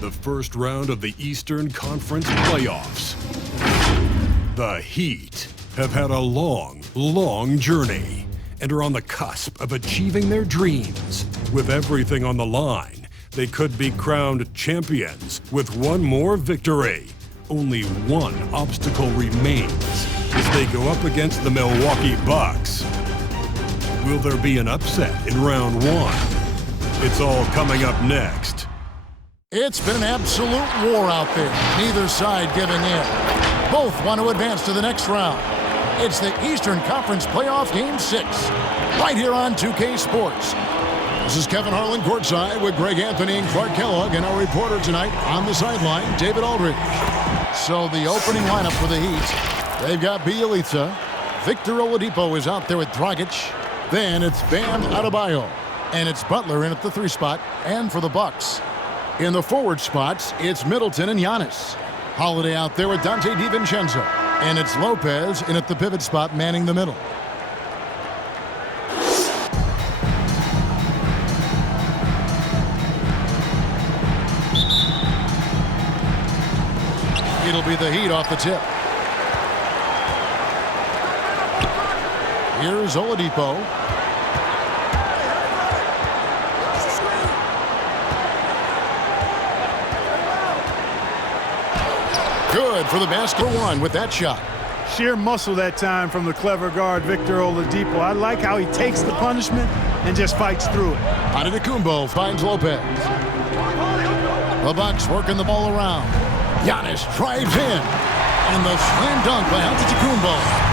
the first round of the Eastern Conference playoffs. The Heat have had a long, long journey and are on the cusp of achieving their dreams. With everything on the line, they could be crowned champions with one more victory. Only one obstacle remains as they go up against the Milwaukee Bucks. Will there be an upset in round one? It's all coming up next. It's been an absolute war out there. Neither side giving in. Both want to advance to the next round. It's the Eastern Conference Playoff Game 6, right here on 2K Sports. This is Kevin Harlan courtside with Greg Anthony and Clark Kellogg, and our reporter tonight on the sideline, David Aldridge. So the opening lineup for the Heat, they've got Bjelica. Victor Oladipo is out there with Dragic. Then it's Bam Adebayo. And it's Butler in at the 3 spot, and for the Bucks. In the forward spots, it's Middleton and Giannis. Holiday out there with Dante DiVincenzo. And it's Lopez in at the pivot spot, manning the middle. It'll be the Heat off the tip. Here's Oladipo. Good for the basket one with that shot. Sheer muscle that time from the clever guard, Victor Oladipo. I like how he takes the punishment and just fights through it. Antetokounmpo finds Lopez. The Bucks working the ball around. Giannis drives in. And the slam dunk by Antetokounmpo.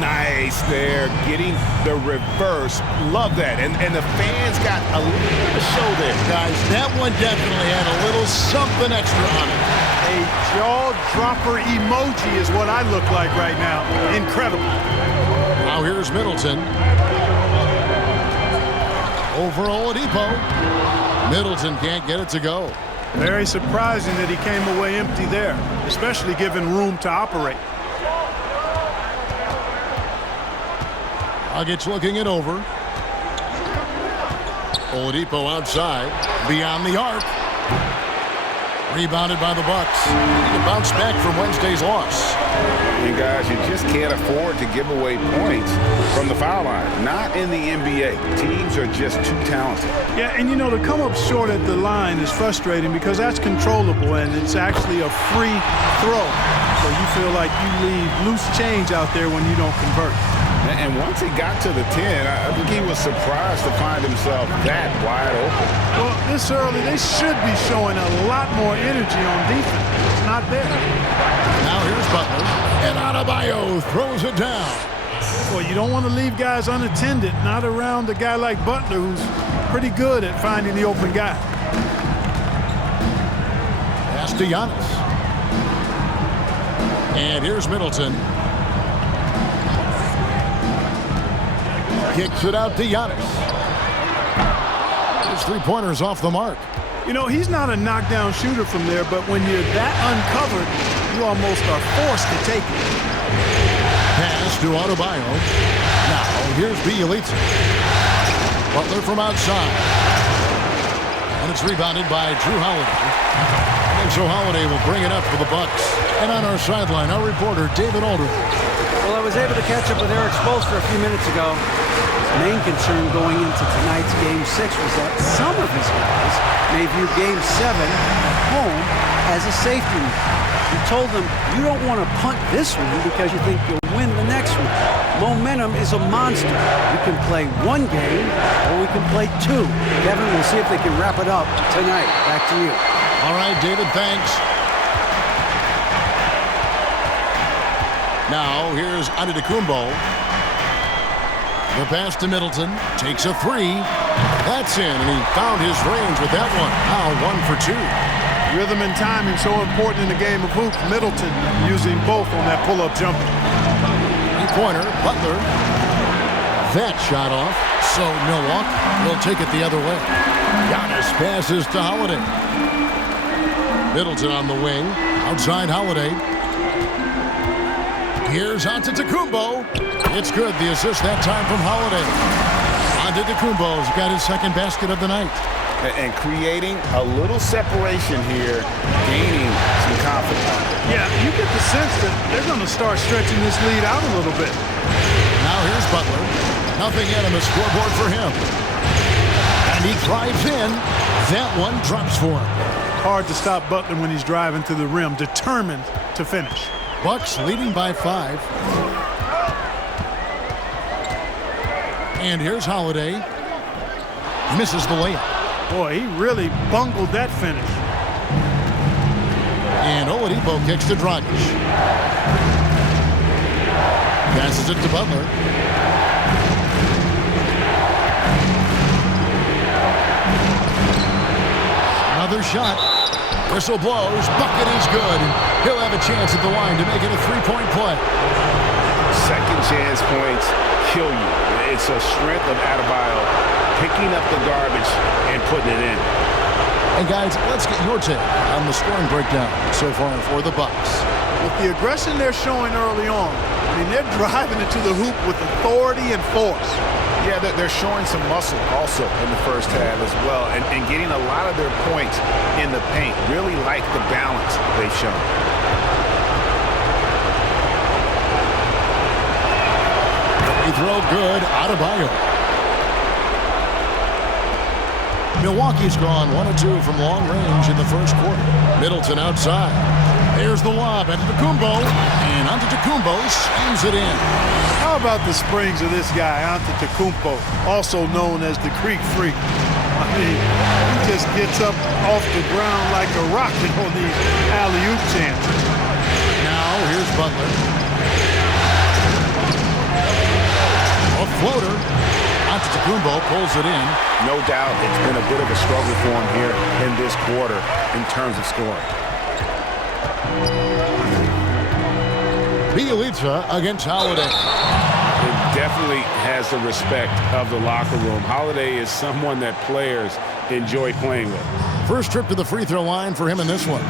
Nice there, getting the reverse. Love that. And the fans got a little bit of a show there. Guys, that one definitely had a little something extra on it. A jaw-dropper emoji is what I look like right now. Incredible. Now here's Middleton. Over Oladipo. Middleton can't get it to go. Very surprising that he came away empty there, especially given room to operate. Dragic looking it over. Oladipo outside. Beyond the arc. Rebounded by the Bucks. He can bounce back from Wednesday's loss. And guys, you just can't afford to give away points from the foul line. Not in the NBA. Teams are just too talented. Yeah, and you know, to come up short at the line is frustrating because that's controllable and it's actually a free throw. So you feel like you leave loose change out there when you don't convert. And once he got to the 10, I think he was surprised to find himself that wide open. Well, this early, they should be showing a lot more energy on defense. It's not there. Now here's Butler. And Adebayo throws it down. Well, you don't want to leave guys unattended, not around a guy like Butler, who's pretty good at finding the open guy. Pass to Giannis. And here's Middleton. Kicks it out to Giannis. His 3-pointer's off the mark. You know, he's not a knockdown shooter from there, but when you're that uncovered, you almost are forced to take it. Pass to Adebayo. Now, here's Bjelica. Butler from outside. And it's rebounded by Drew Holiday. And so Holiday will bring it up for the Bucks. And on our sideline, our reporter, David Aldridge. Well, I was able to catch up with Eric Spoelstra a few minutes ago. His main concern going into tonight's Game 6 was that some of his guys may view Game 7 at home as a safety net. He told them, you don't want to punt this one because you think you'll win the next one. Momentum is a monster. We can play one game or we can play 2. Kevin, we'll see if they can wrap it up tonight. Back to you. All right, David, thanks. Now, here's Antetokounmpo. The pass to Middleton. Takes a 3. That's in, and he found his range with that one. Now 1 for 2. Rhythm and timing so important in the game of hoops. Middleton using both on that pull-up jumper. 3-pointer, Butler. That shot off. So Milwaukee will take it the other way. Giannis passes to Holiday. Middleton on the wing. Outside Holiday. Here's Antetokounmpo. It's good. The assist that time from Holiday. Antetokounmpo's got his second basket of the night. and creating a little separation here, gaining some confidence. Yeah, you get the sense that they're going to start stretching this lead out a little bit. Now here's Butler. Nothing yet on the scoreboard for him. And he drives in. That one drops for him. Hard to stop Butler when he's driving to the rim, determined to finish. Bucks leading by 5. And here's Holiday. Misses the layup. Boy, he really bungled that finish. And Oladipo kicks to Dragic. Passes it to Butler. Another shot. Whistle blows. Bucket is good. He'll have a chance at the line to make it a three-point play. Second chance points kill you. It's a strength of Adebayo picking up the garbage and putting it in. And guys, let's get your take on the scoring breakdown so far for the Bucks. With the aggression they're showing early on, I mean, they're driving it to the hoop with authority and force. Yeah, they're showing some muscle also in the first half as well, and getting a lot of their points in the paint. Really like the balance they've shown. Free throw good. Adebayo. Milwaukee's gone 1 of 2 from long range in the first quarter. Middleton outside. There's the lob. Antetokounmpo. And Antetokounmpo slams it in. How about the springs of this guy, Antetokounmpo, also known as the Greek Freak? I mean, he just gets up off the ground like a rocket on these alley-oop chances. Now, here's Butler. A floater. Antetokounmpo pulls it in. No doubt it's been a bit of a struggle for him here in this quarter in terms of scoring. Bielitsa against Holiday. It definitely has the respect of the locker room. Holiday is someone that players enjoy playing with. First trip to the free throw line for him in this one.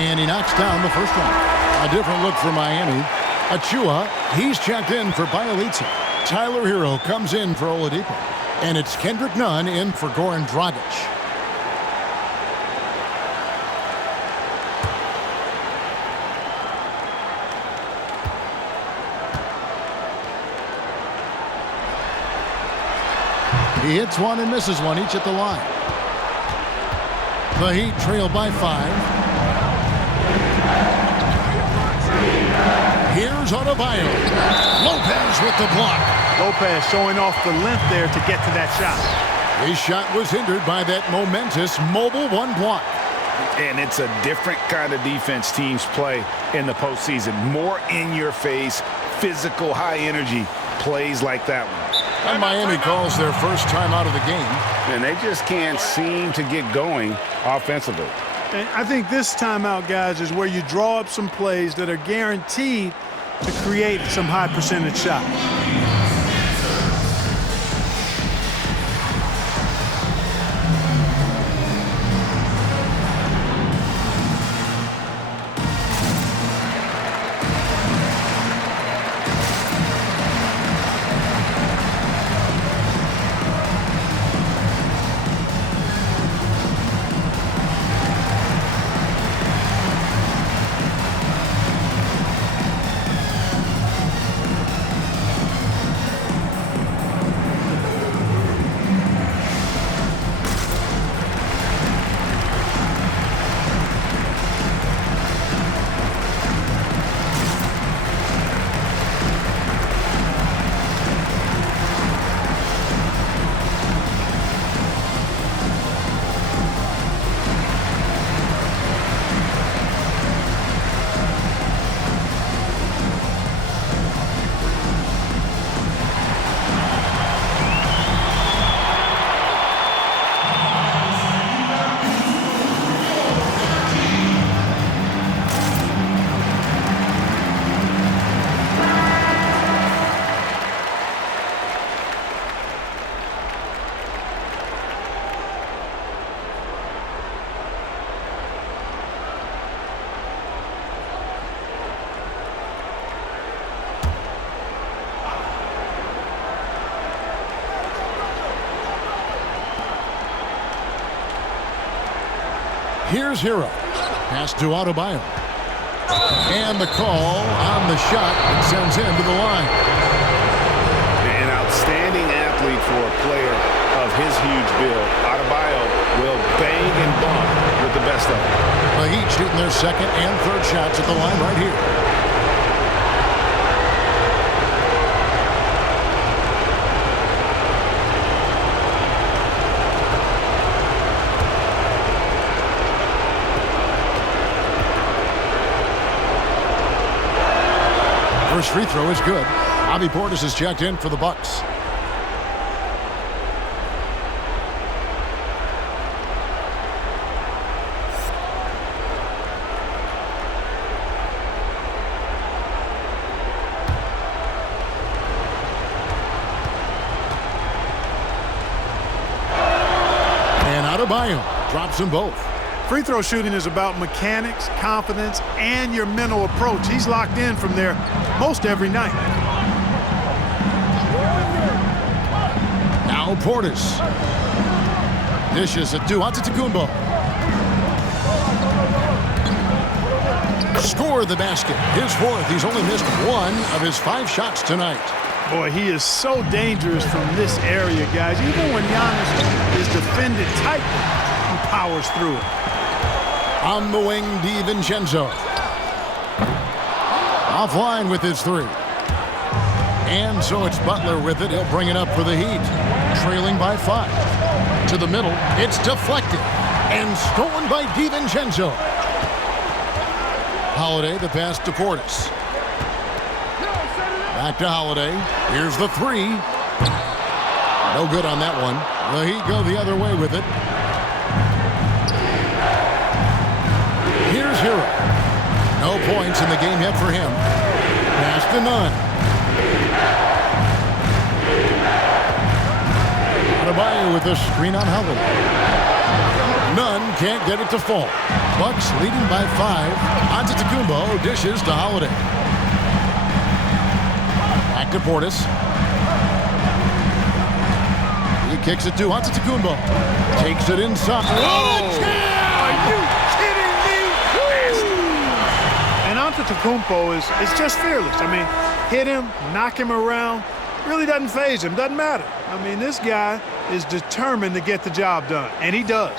And he knocks down the first one. A different look for Miami. Achua, he's checked in for Bielitsa. Tyler Hero comes in for Oladipo. And it's Kendrick Nunn in for Goran Dragic. He hits one and misses one, each at the line. The Heat trail by 5. Here's Adebayo. Lopez with the block. Lopez showing off the length there to get to that shot. His shot was hindered by that momentous mobile one block. And it's a different kind of defense teams play in the postseason. More in-your-face, physical, high-energy plays like that one. And Miami calls their first time out of the game. And they just can't seem to get going offensively. And I think this timeout, guys, is where you draw up some plays that are guaranteed to create some high percentage shots. Here's Hero. Pass to Adebayo. And the call on the shot that sends him to the line. An outstanding athlete for a player of his huge build. Adebayo will bang and bump with the best of them. The Heat shooting their second and third shots at the line right here. First free throw is good. Bobby Portis is checked in for the Bucks. And Adebayo drops them both. Free throw shooting is about mechanics, confidence, and your mental approach. He's locked in from there most every night. Now Portis. Dishes it to Antetokounmpo. Score the basket. His fourth. He's only missed one of his 5 shots tonight. Boy, he is so dangerous from this area, guys. Even when Giannis is defended tightly, he powers through it. On the wing, DiVincenzo. Offline with his 3. And so it's Butler with it. He'll bring it up for the Heat. Trailing by 5. To the middle. It's deflected. And stolen by DiVincenzo. Holiday, the pass to Portis. Back to Holiday. Here's the 3. No good on that one. The Heat go the other way with it. Here's Hero. No points in the game yet for him. Pass to Nunn. Adebayo with the screen on Holiday. Nunn can't get it to fall. Bucks leading by 5. Antetokounmpo dishes to Holiday. Back to Portis. He kicks it to Antetokounmpo. Takes it inside. Oh! Are you kidding me? And Antetokounmpo is just fearless. I mean, hit him, knock him around. Really doesn't faze him. Doesn't matter. I mean, this guy is determined to get the job done, and he does.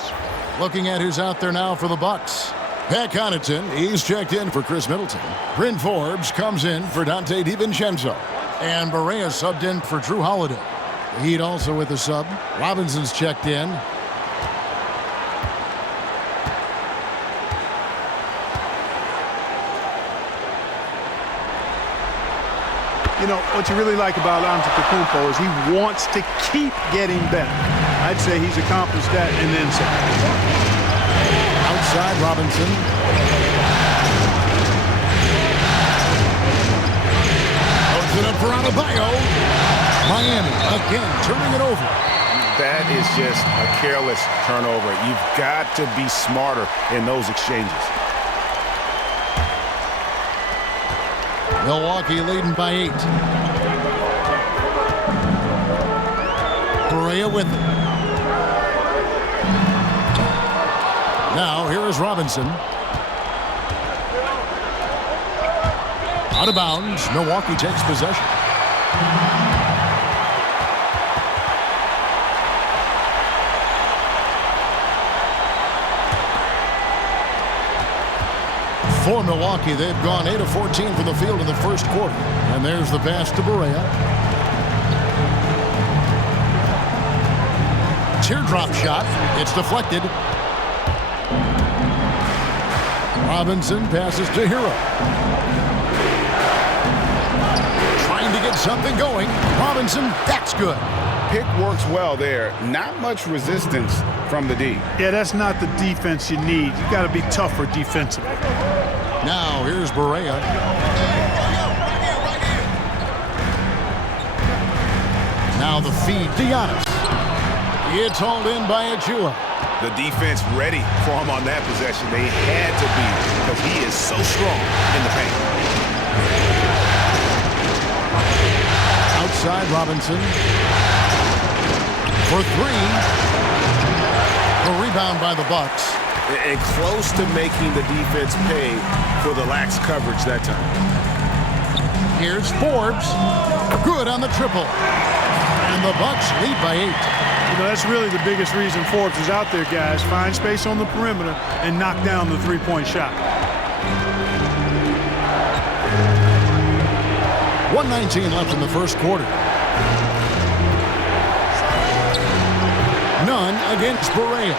Looking at who's out there now for the Bucks. Pat Connaughton, he's checked in for Chris Middleton. Bryn Forbes comes in for Dante DiVincenzo. And Barea subbed in for Drew Holiday. The Heat also with a sub. Robinson's checked in. You know, what you really like about Antetokounmpo is he wants to keep getting better. I'd say he's accomplished that and then some. Outside Robinson. Puts it up for Adebayo. Miami again turning it over. That is just a careless turnover. You've got to be smarter in those exchanges. Milwaukee leading by 8. Barea with it. Now, here is Robinson. Out of bounds. Milwaukee takes possession. For Milwaukee, they've gone 8 of 14 from the field in the first quarter. And there's the pass to Barea. Teardrop shot. It's deflected. Robinson passes to Hero. Trying to get something going. Robinson, that's good. Pick works well there. Not much resistance from the D. Yeah, that's not the defense you need. You got to be tougher defensively. Now, here's Barea. Now the feed to Giannis. It's hauled in by Achua. The defense ready for him on that possession. They had to be because he is so strong in the paint. Outside Robinson. For 3. The rebound by the Bucks. and close to making the defense pay for the lax coverage that time. Here's Forbes. Good on the triple. And the Bucks lead by 8. You know, that's really the biggest reason Forbes is out there, guys. Find space on the perimeter and knock down the three-point shot. 1:19 left in the first quarter. None against Berea.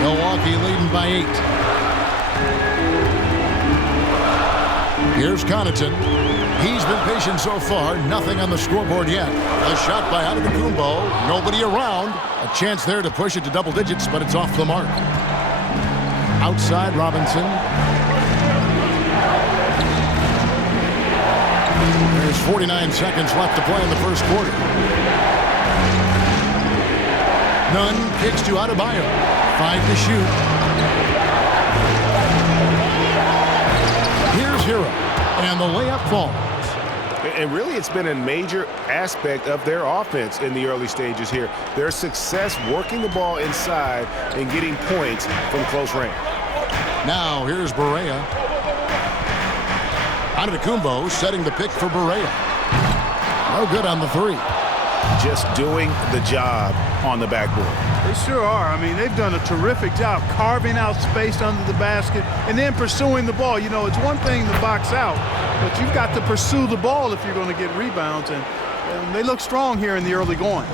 Milwaukee leading by 8. Here's Connaughton. He's been patient so far. Nothing on the scoreboard yet. A shot by Antetokounmpo. Nobody around. A chance there to push it to double digits, but it's off the mark. Outside Robinson. There's 49 seconds left to play in the first quarter. Nunn kicks to Adebayo. 5 to shoot. Here's Hero. And the layup falls. And really, it's been a major aspect of their offense in the early stages here. Their success working the ball inside and getting points from close range. Now, here's Berea. Antetokounmpo setting the pick for Berea. No good on the 3. Just doing the job on the backboard. They sure are. I mean, they've done a terrific job carving out space under the basket and then pursuing the ball. You know, it's one thing to box out, but you've got to pursue the ball if you're going to get rebounds, and they look strong here in the early going.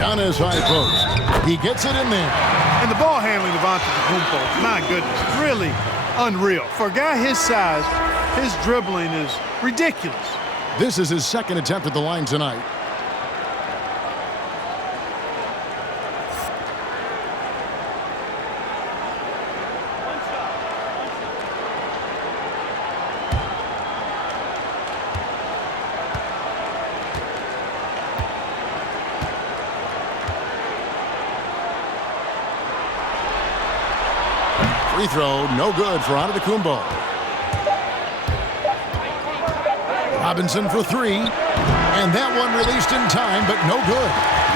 Giannis high post. He gets it in there. And the ball handling of Antetokounmpo, my goodness, really unreal. For a guy his size, his dribbling is ridiculous. This is his second attempt at the line tonight. Free throw, no good for Antetokounmpo. Robinson for 3. And that one released in time, but no good.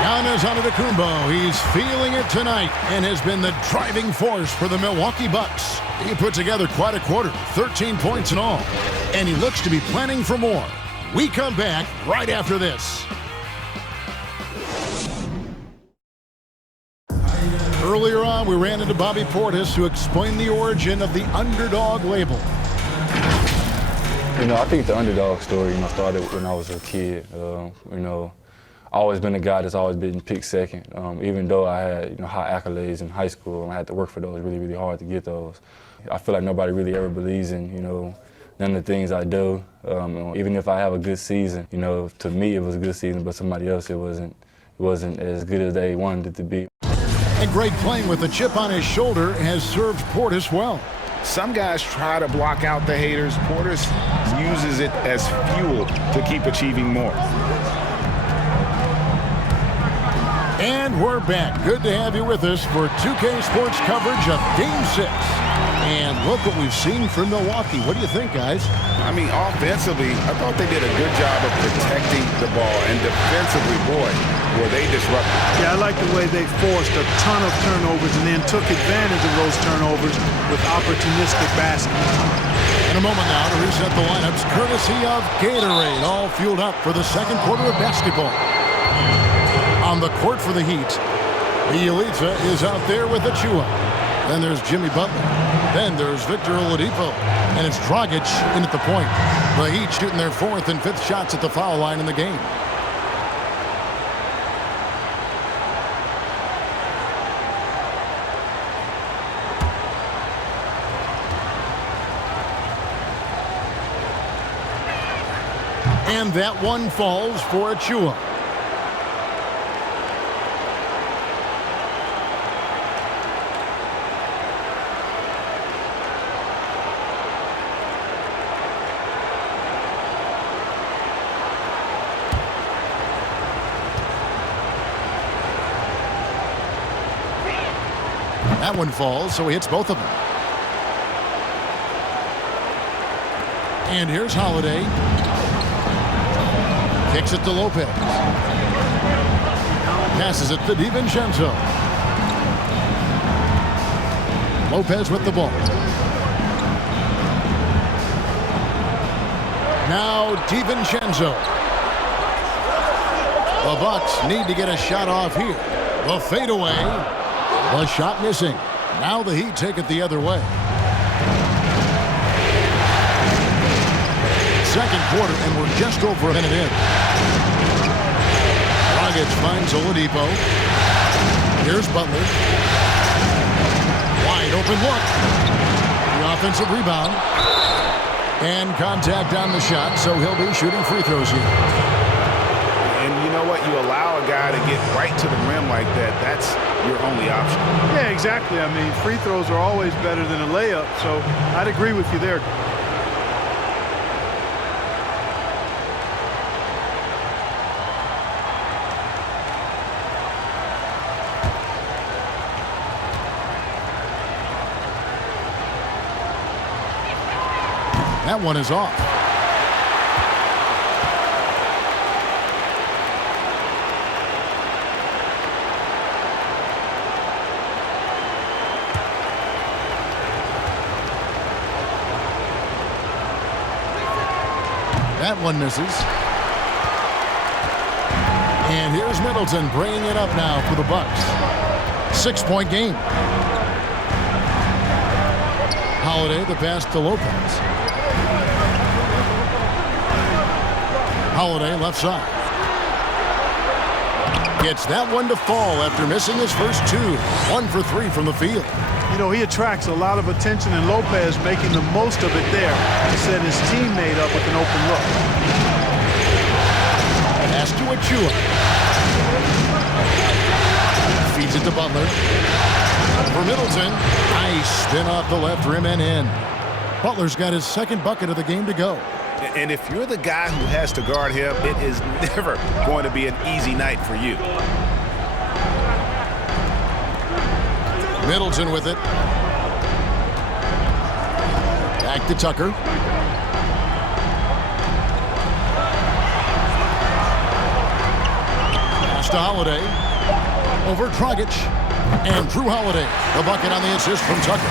Giannis Antetokounmpo, he's feeling it tonight and has been the driving force for the Milwaukee Bucks. He put together quite a quarter, 13 points in all. And he looks to be planning for more. We come back right after this. Earlier on, we ran into Bobby Portis to explain the origin of the underdog label. You know, I think the underdog story, started when I was a kid. I've always been a guy that's always been picked second. Even though I had, high accolades in high school, and I had to work for those really, really hard to get those. I feel like nobody really ever believes in, none of the things I do. Even if I have a good season, to me it was a good season, but somebody else it wasn't as good as they wanted it to be. And Greg, playing with a chip on his shoulder, has served Portis well. Some guys try to block out the haters. Portis uses it as fuel to keep achieving more. And we're back. Good to have you with us for 2K Sports coverage of Game 6. And look what we've seen from Milwaukee. What do you think, guys? I mean, offensively, I thought they did a good job of protecting the ball. And defensively, boy, were they disruptive. Yeah, I like the way they forced a ton of turnovers and then took advantage of those turnovers with opportunistic basketball. In a moment now to reset the lineups, courtesy of Gatorade, all fueled up for the second quarter of basketball. On the court for the Heat, Bielitsa is out there with Achua. Then there's Jimmy Butler. Then there's Victor Oladipo. And it's Dragic in at the point. The Heat shooting their 4th and 5th shots at the foul line in the game. And that one falls for Achua. That one falls, so he hits both of them. And here's Holiday. Kicks it to Lopez. Passes it to DiVincenzo. Lopez with the ball. Now DiVincenzo. The Bucks need to get a shot off here. The fadeaway. The shot missing. Now the Heat take it the other way. Second quarter, and we're just over a minute in. Dragic finds Oladipo. Here's Butler. Wide open look. The offensive rebound. And contact on the shot, so he'll be shooting free throws here. And you know what? You allow a guy to get right to the rim like that. That's your only option. Yeah, exactly. I mean, free throws are always better than a layup, so I'd agree with you there. That one is off. That one misses. And here's Middleton bringing it up now for the Bucks. 6-point game. Holiday, the pass to Lopez. Holiday left side. Gets that one to fall after missing his first two. 1 for 3 from the field. You know, he attracts a lot of attention, and Lopez making the most of it there to set his teammate up with an open look. Pass to Achua. Feeds it to Butler. For Middleton. Nice spin off the left rim and in. Butler's got his second bucket of the game to go. And if you're the guy who has to guard him, it is never going to be an easy night for you. Middleton with it. Back to Tucker. Pass to Holiday. Over Dragic. And Drew Holiday. The bucket on the assist from Tucker.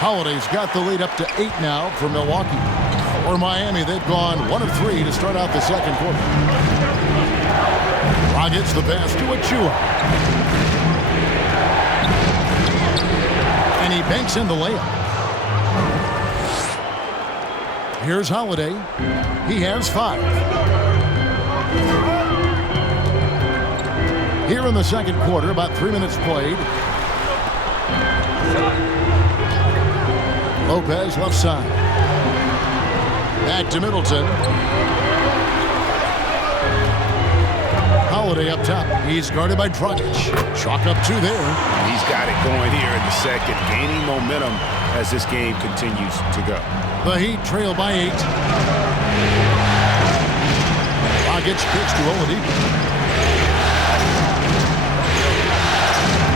Holiday's got the lead up to 8 now for Milwaukee. For Miami, they've gone 1 of 3 to start out the second quarter. Dragic the pass to Achua. And he banks in the layup. Here's Holiday. He has 5. Here in the second quarter, about 3 minutes played. Lopez left side. Back to Middleton. Holiday up top. He's guarded by Dragic. Chalk up 2 there. He's got it going here in the second, gaining momentum as this game continues to go. The Heat trail by 8. Dragic kicks to Oladipo.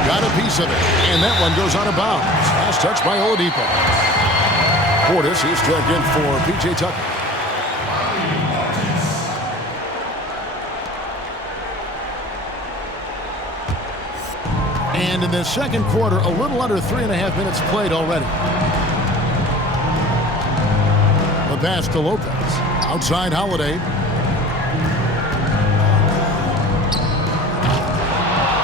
Got a piece of it, and that one goes out of bounds. Last touch by Oladipo. Portis is checked in for P.J. Tucker. And in the second quarter, a little under 3.5 minutes played already. The pass to Lopez. Outside Holiday.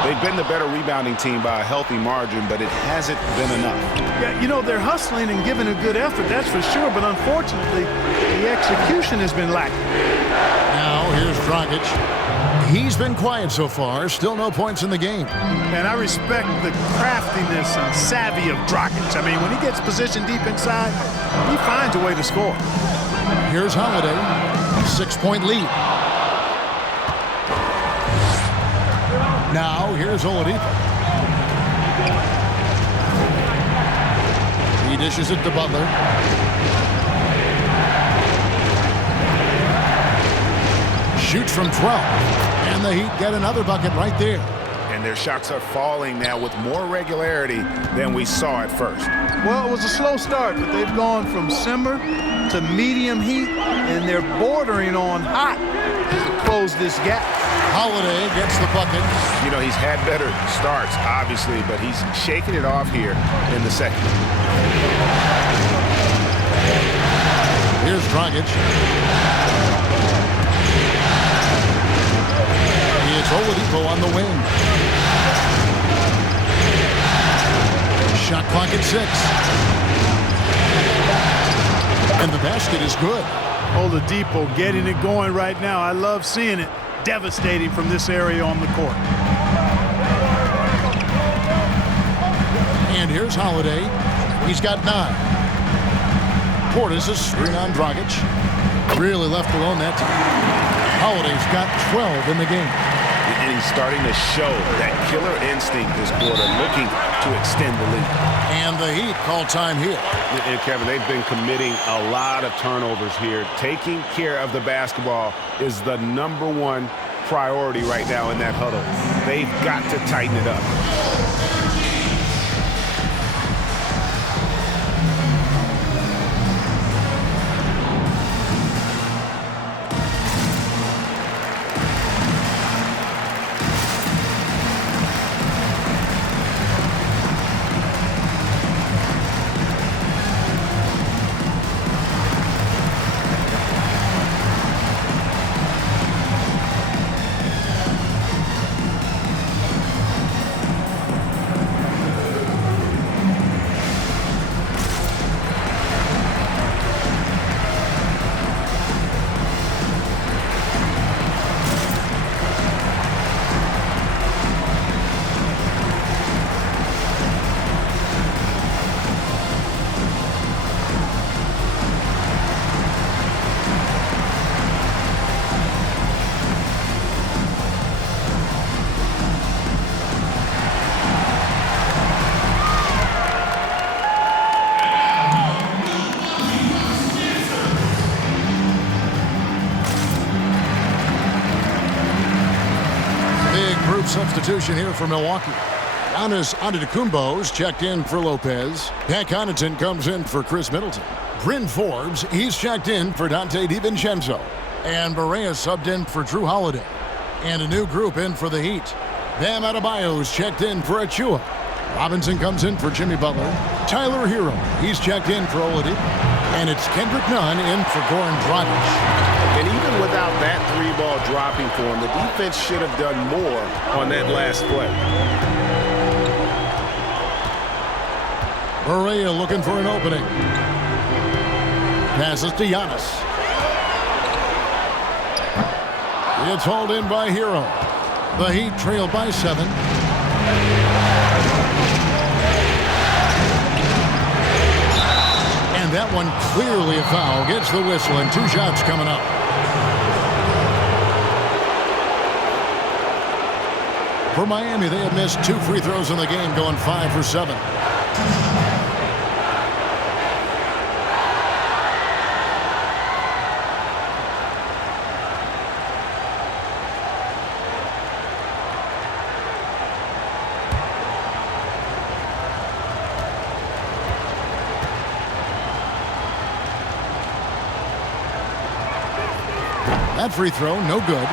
They've been the better rebounding team by a healthy margin, but it hasn't been enough. Yeah, you know, they're hustling and giving a good effort, that's for sure, but unfortunately, the execution has been lacking. Now, here's Dragic. He's been quiet so far. Still no points in the game. And I respect the craftiness and savvy of Dragic. I mean, when he gets positioned deep inside, he finds a way to score. Here's Holiday. 6-point lead. Now, here's Oladipo. He dishes it to Butler. Shoots from 12. And the Heat get another bucket right there. And and their shots are falling now with more regularity than we saw at first. Well, it was a slow start, but they've gone from simmer to medium heat, and they're bordering on hot to close this gap. Holiday gets the bucket. You know, he's had better starts, obviously, but he's shaking it off here in the second. Here's Dragic. It's Oladipo on the wing. Shot clock at 6. And the basket is good. Oladipo getting it going right now. I love seeing it. Devastating from this area on the court. And here's Holiday. He's got 9. Portis is screen on Dragic. Really left alone that time. Holiday's got 12 in the game. And he's starting to show that killer instinct this quarter, looking to extend the lead. And the Heat call time here. And Kevin, they've been committing a lot of turnovers here. Taking care of the basketball is the #1 priority right now in that huddle. They've got to tighten it up. Substitution here for Milwaukee. Giannis Antetokounmpo's checked in for Lopez. Pat Connaughton comes in for Chris Middleton. Bryn Forbes, he's checked in for Dante DiVincenzo. And Barea subbed in for Drew Holiday. And a new group in for the Heat. Bam Adebayo's checked in for Achua. Robinson comes in for Jimmy Butler. Tyler Hero, he's checked in for Oladipo. And it's Kendrick Nunn in for Goran Dragic. And even without that 3-ball dropping for him, the defense should have done more on that last play. Barea looking for an opening. Passes to Giannis. It's hauled in by Hero. The Heat trail by 7. And that one clearly a foul. Gets the whistle and 2 shots coming up. For Miami, they have missed 2 free throws in the game, going 5 for 7. That free throw, no good.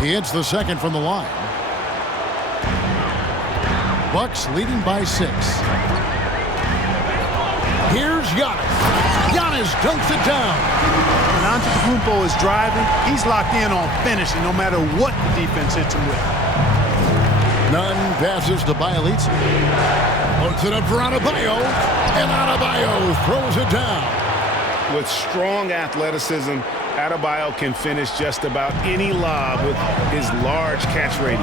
He hits the second from the line. Bucks leading by 6. Here's Giannis. Giannis dunks it down. When Antetokounmpo is driving, he's locked in on finishing no matter what the defense hits him with. Nunn passes to Bielitsa. Puts it up for Adebayo. And Adebayo throws it down. With strong athleticism, Adebayo can finish just about any lob with his large catch radius.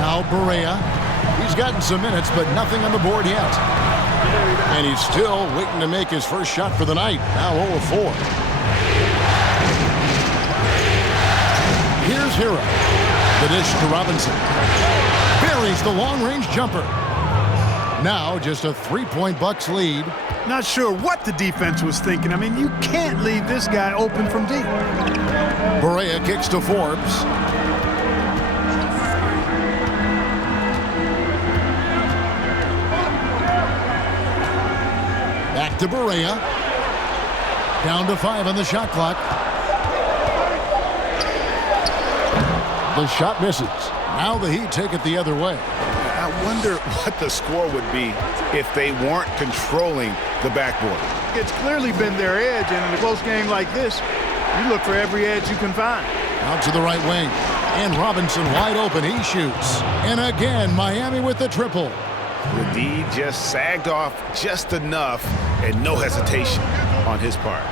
Now Barea. He's gotten some minutes, but nothing on the board yet. And he's still waiting to make his first shot for the night. Now 0 of 4. Here's Hero. The dish to Robinson. Buries the long-range jumper. Now just a 3-point Bucks lead. Not sure what the defense was thinking. I mean, you can't leave this guy open from deep. Barea kicks to Forbes. Back to Barea. Down to 5 on the shot clock. The shot misses. Now the Heat take it the other way. I wonder what the score would be if they weren't controlling the backboard. It's clearly been their edge, and in a close game like this, you look for every edge you can find. Out to the right wing. And Robinson wide open. He shoots. And again, Miami with the triple. The D just sagged off just enough, and no hesitation on his part.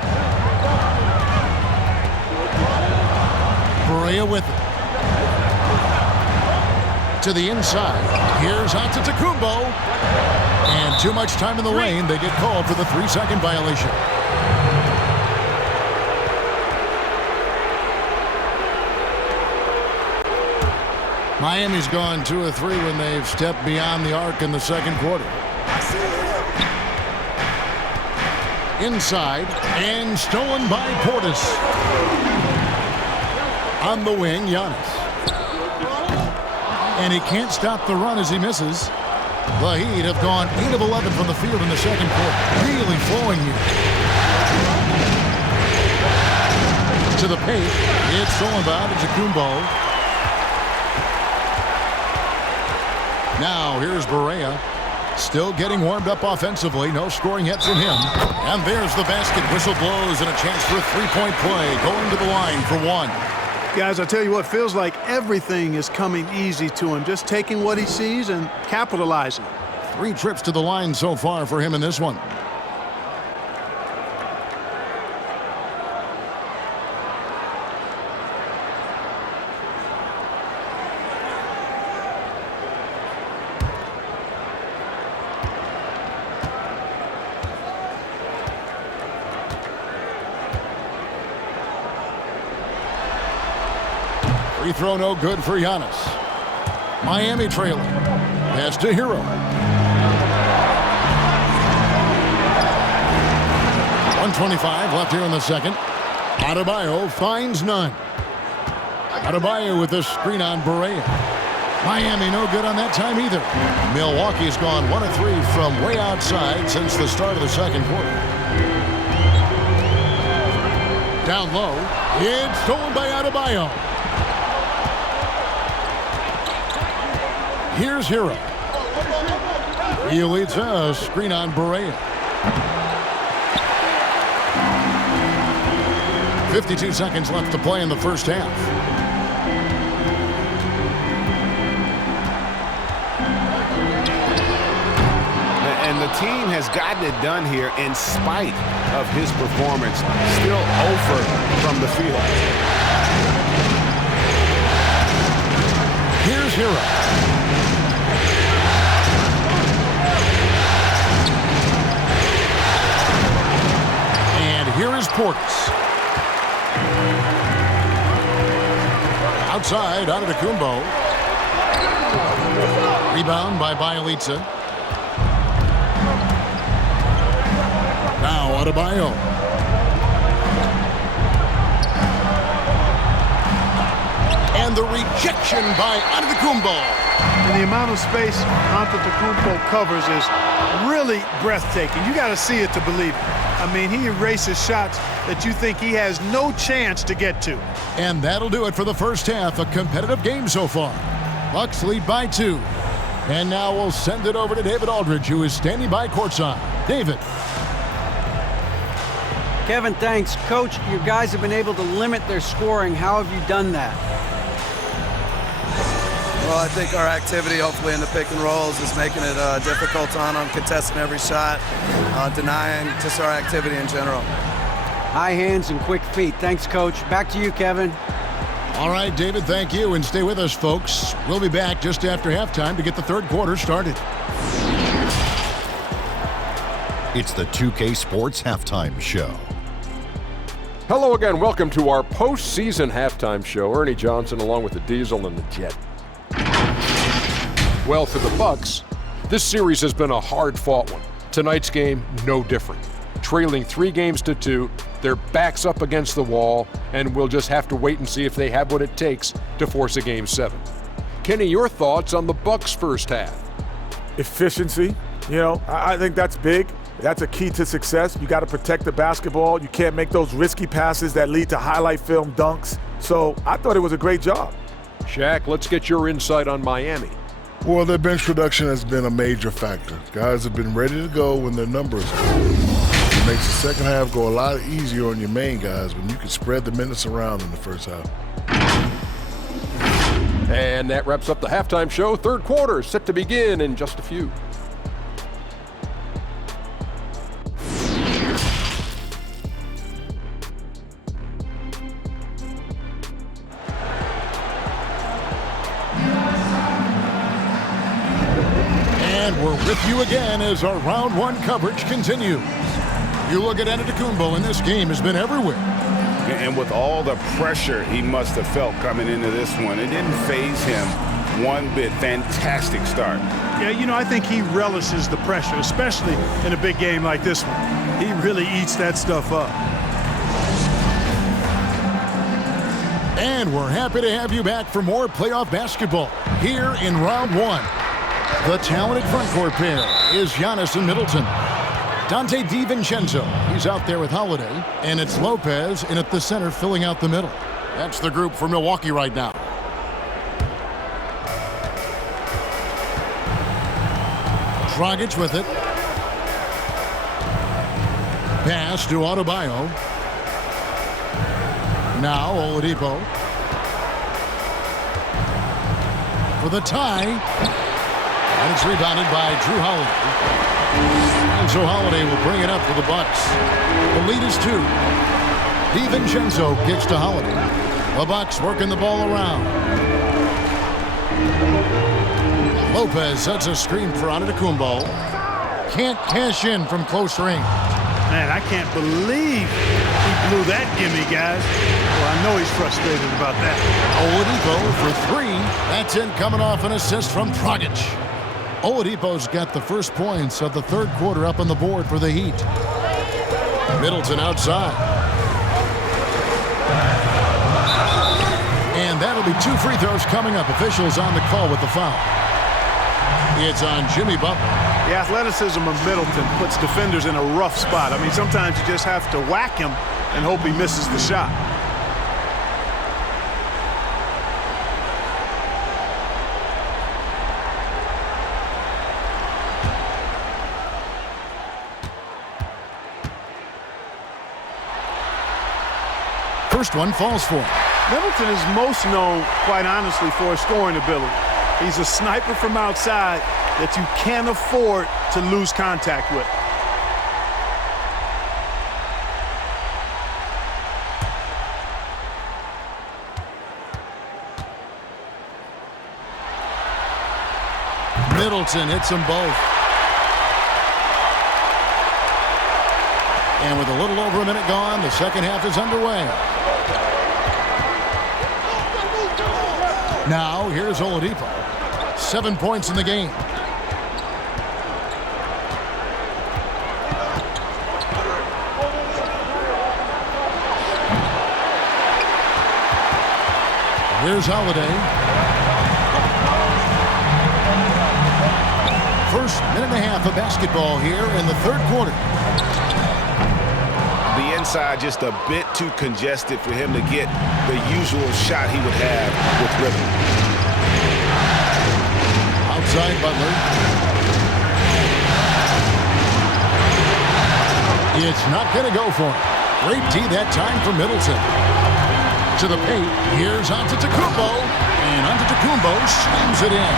Barea with it. To the inside. Here's Antetokounmpo. And too much time in the lane. They get called for the 3-second violation. Miami's gone 2 of 3 when they've stepped beyond the arc in the second quarter. Inside. And stolen by Portis. On the wing, Giannis. And he can't stop the run as he misses. The Heat have gone 8 of 11 from the field in the second quarter. Really flowing here. To the paint. It's stolen by Antetokounmpo. Now here's Barea. Still getting warmed up offensively. No scoring yet from him. And there's the basket. Whistle blows and a chance for a 3-point play. Going to the line for 1. Guys, I tell you what, feels like everything is coming easy to him. Just taking what he sees and capitalizing. 3 trips to the line so far for him in this one. Free throw no good for Giannis. Miami trailing. Pass to Hero. 1:25 left here in the second. Adebayo finds none. Adebayo with the screen on Barea. Miami no good on that time either. Milwaukee's gone 1 of 3 from way outside since the start of the second quarter. Down low. It's stolen by Adebayo. Here's Hero. He leads a screen on Barea. 52 seconds left to play in the first half. And the team has gotten it done here in spite of his performance. Still over from the field. Here's Hero. Here is Portis. Outside, Antetokounmpo. Rebound by Bjelica. Now Adebayo. And the rejection by Antetokounmpo. And the amount of space Antetokounmpo covers is really breathtaking. You got to see it to believe it. I mean, he erases shots that you think he has no chance to get to. And that'll do it for the first half. A competitive game so far. Bucks lead by 2. And now we'll send it over to David Aldridge, who is standing by courtside. David. Kevin, thanks. Coach, your guys have been able to limit their scoring. How have you done that? Well, I think our activity, hopefully in the pick and rolls, is making it difficult on them, contesting every shot, denying just our activity in general. High hands and quick feet. Thanks, Coach. Back to you, Kevin. All right, David, thank you. And stay with us, folks. We'll be back just after halftime to get the third quarter started. It's the 2K Sports Halftime Show. Hello again. Welcome to our postseason halftime show. Ernie Johnson along with the Diesel and the Jet. Well, for the Bucks, this series has been a hard-fought one. Tonight's game, no different. Trailing 3-2, their backs up against the wall, and we'll just have to wait and see if they have what it takes to force a Game 7. Kenny, your thoughts on the Bucks' first half? Efficiency. I think that's big. That's a key to success. You got to protect the basketball. You can't make those risky passes that lead to highlight film dunks. So I thought it was a great job. Shaq, let's get your insight on Miami. Well, their bench production has been a major factor. Guys have been ready to go when their numbers go. It makes the second half go a lot easier on your main guys when you can spread the minutes around in the first half. And that wraps up the halftime show. Third quarter is set to begin in just a few. And we're with you again as our round one coverage continues. You look at Antetokounmpo, and this game has been everywhere. And with all the pressure he must have felt coming into this one, it didn't faze him one bit. Fantastic start. Yeah, I think he relishes the pressure, especially in a big game like this one. He really eats that stuff up. And we're happy to have you back for more playoff basketball here in round one. The talented front court pair is Giannis and Middleton. Dante DiVincenzo, he's out there with Holiday, and it's Lopez in at the center filling out the middle. That's the group for Milwaukee right now. Dragic with it. Pass to Adebayo. Now Oladipo. For the tie. And it's rebounded by Drew Holiday. And so Holiday will bring it up for the Bucks. The lead is 2. DiVincenzo gets to Holiday. The Bucks working the ball around. Lopez sets a screen for Antetokounmpo. Can't cash in from close range. Man, I can't believe he blew that gimme, guys. Well, I know he's frustrated about that. Oladipo for 3. That's in coming off an assist from Dragic. Oladipo's got the first points of the third quarter up on the board for the Heat. Middleton outside. And that'll be 2 free throws coming up. Officials on the call with the foul. It's on Jimmy Butler. The athleticism of Middleton puts defenders in a rough spot. I mean, sometimes you just have to whack him and hope he misses the shot. First one falls for him. Middleton is most known, quite honestly, for his scoring ability. He's a sniper from outside that you can't afford to lose contact with. Middleton hits them both. And with a little over a minute gone, the second half is underway. Now, here's Oladipo. 7 points in the game. Here's Holiday. First minute and a half of basketball here in the third quarter. The inside just a bit too congested for him to get the usual shot he would have with rhythm. Outside Butler. It's not going to go for him. Great D that time for Middleton. To the paint. Here's Antetokounmpo. And Antetokounmpo slams it in.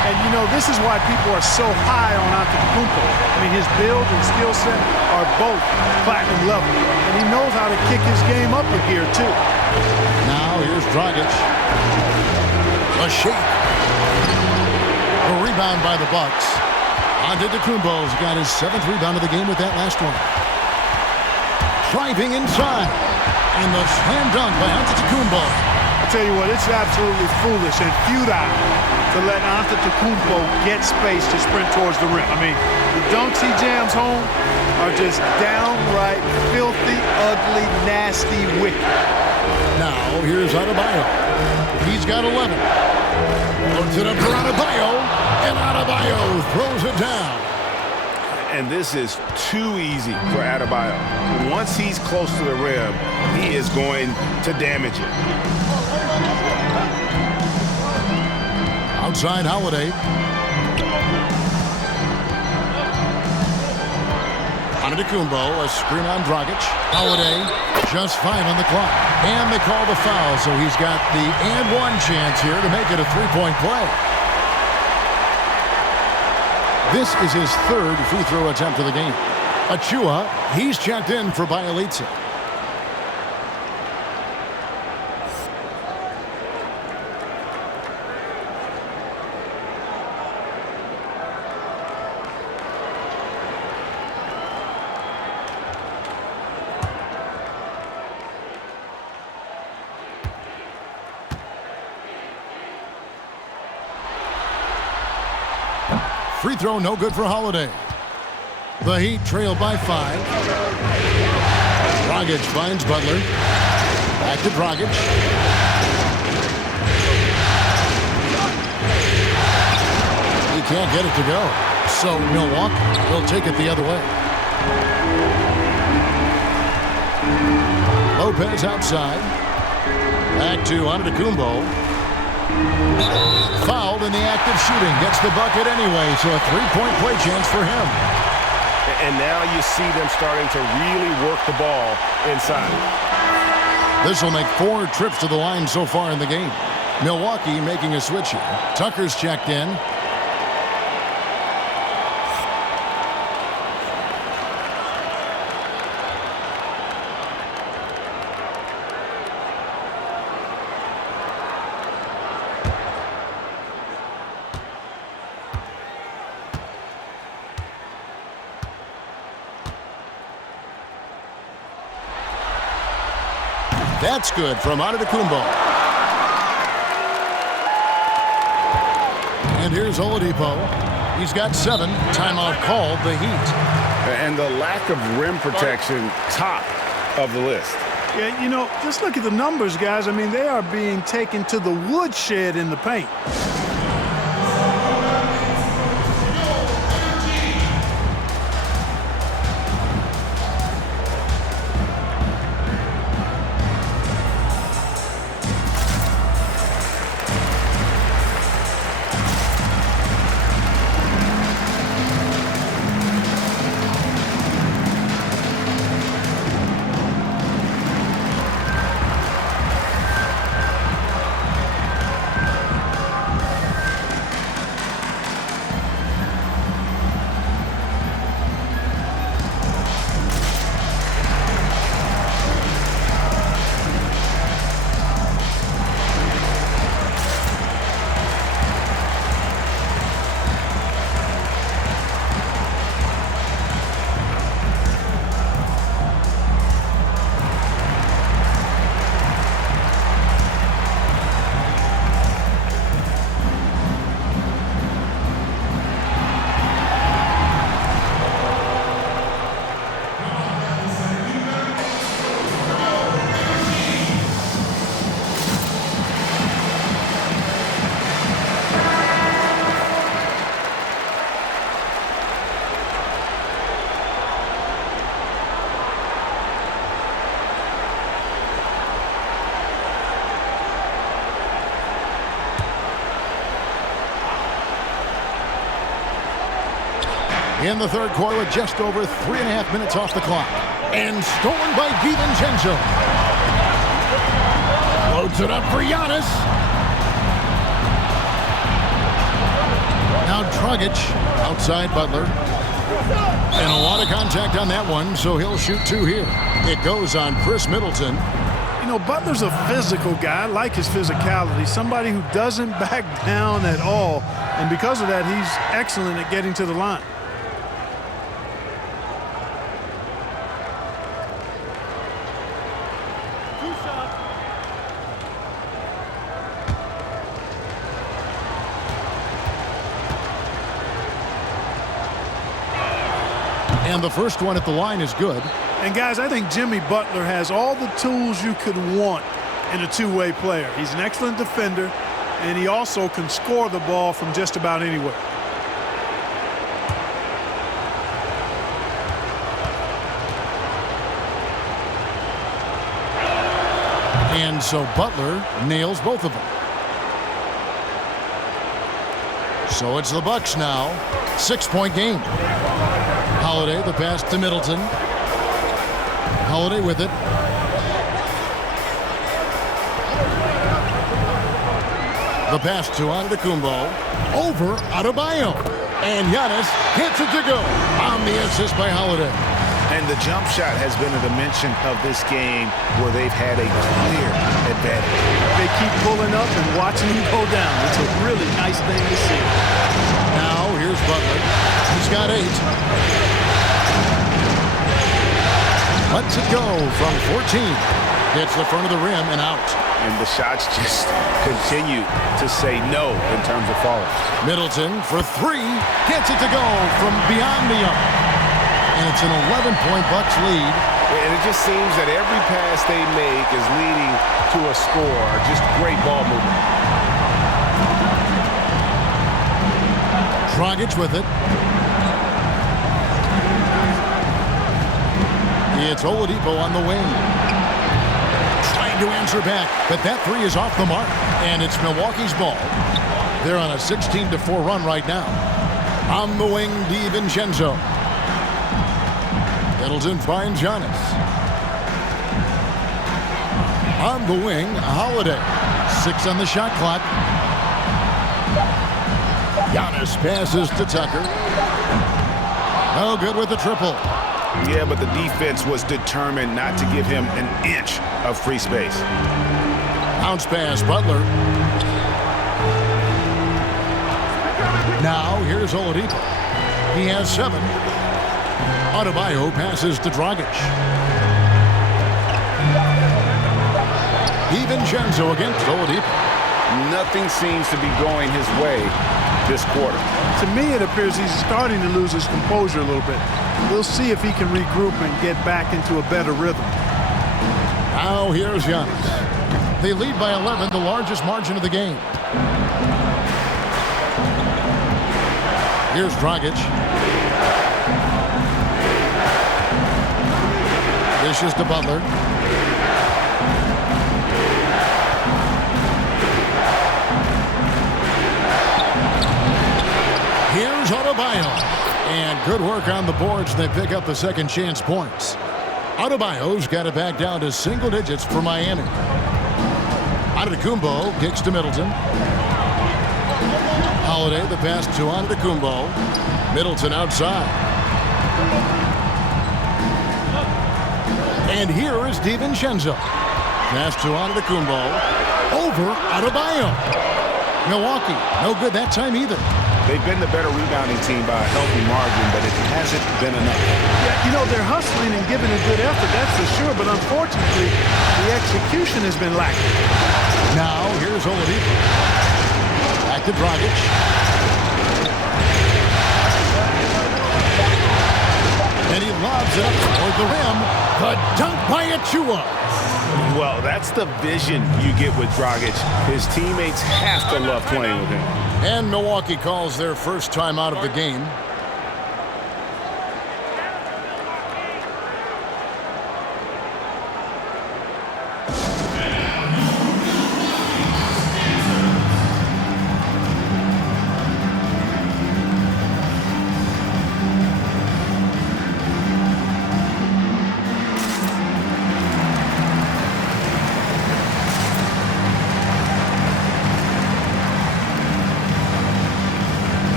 And, this is why people are so high on Antetokounmpo. I mean, his build and skill set are both platinum level. And he knows how to kick his game up a gear, too. Now, here's Dragic. A shake. A rebound by the Bucks. Antetokounmpo's got his 7th rebound of the game with that last one. Driving inside. And the slam dunk by Antetokounmpo. I tell you what, it's absolutely foolish and futile to let Antetokounmpo get space to sprint towards the rim. I mean, the dunks he jams home are just downright filthy, ugly, nasty, wicked. Now, here's Adebayo. He's got 11. Loads it up for Adebayo, and Adebayo throws it down. And this is too easy for Adebayo. Once he's close to the rim, he is going to damage it. Outside Holiday. Antetokounmpo, a screen on Dragic. Holiday, just 5 on the clock. And they call the foul, so he's got the and one chance here to make it a three-point play. This is his 3rd free throw attempt of the game. Achua, he's checked in for Bielitsa. Free throw no good for Holiday. The Heat trail by 5. Dragic finds Butler. Back to Dragic. He can't get it to go. So Milwaukee will take it the other way. Lopez outside. Back to Antetokounmpo. Fouled in the act of shooting. Gets the bucket anyway, so a three-point play chance for him. And now you see them starting to really work the ball inside. This will make 4 trips to the line so far in the game. Milwaukee making a switch here. Tucker's checked in. That's good from Antetokounmpo. And here's Oladipo. He's got 7. Timeout called, the Heat. And the lack of rim protection, top of the list. Yeah, you know, just look at the numbers, guys. I mean, they are being taken to the woodshed in the paint. In the third quarter with just over 3.5 minutes off the clock. And stolen by DiVincenzo. Loads it up for Giannis. Now Dragic outside Butler. And a lot of contact on that one, so he'll shoot 2 here. It goes on Chris Middleton. You know, Butler's a physical guy. I like his physicality. Somebody who doesn't back down at all. And because of that, he's excellent at getting to the line. And the first one at the line is good. And guys, I think Jimmy Butler has all the tools you could want in a two-way player. He's an excellent defender, and he also can score the ball from just about anywhere. And so Butler nails both of them. So it's the Bucks now. 6-point game. Holiday, the pass to Middleton. Holiday with it. The pass to Antetokounmpo. Over Adebayo. And Giannis hits it to go on the assist by Holiday. And the jump shot has been a dimension of this game where they've had a clear advantage. They keep pulling up and watching him go down. It's a really nice thing to see. Now here's Butler. He's got 8. Lets it go from 14. Hits the front of the rim and out. And the shots just continue to say no in terms of falling. Middleton for 3. Gets it to go from beyond the arc. And it's an 11-point Bucks lead. And it just seems that every pass they make is leading to a score. Just great ball movement. Dragic with it. It's Oladipo on the wing. Trying to answer back, but that 3 is off the mark. And it's Milwaukee's ball. They're on a 16-4 run right now. On the wing, DiVincenzo. Middleton finds Giannis. On the wing, Holiday. 6 on the shot clock. Giannis passes to Tucker. No good with the triple. Yeah, but the defense was determined not to give him an inch of free space. Bounce pass, Butler. Now here's Oladipo. He has 7. Adebayo passes to Dragic. DiVincenzo against Oladipo. Nothing seems to be going his way this quarter. To me, it appears he's starting to lose his composure a little bit. We'll see if he can regroup and get back into a better rhythm. Now here's Giannis. They lead by 11, the largest margin of the game. Here's Dragic. Dishes to Butler. Here's Adebayo. And good work on the boards. They pick up the second chance points. Adebayo's got it back down to single digits for Miami. Antetokounmpo kicks to Middleton. Holiday, the pass to Antetokounmpo. Middleton outside. And here is DiVincenzo. Pass to Antetokounmpo. Over Adebayo. Milwaukee, no good that time either. They've been the better rebounding team by a healthy margin, but it hasn't been enough. Yeah, you know, they're hustling and giving a good effort, that's for sure, but unfortunately, the execution has been lacking. Now, here's Oladipo. Back to Dragic. And he lobs it up toward the rim. The dunk by Achua. Well, that's the vision you get with Dragic. His teammates have to love playing with him. And Milwaukee calls their first time out of the game.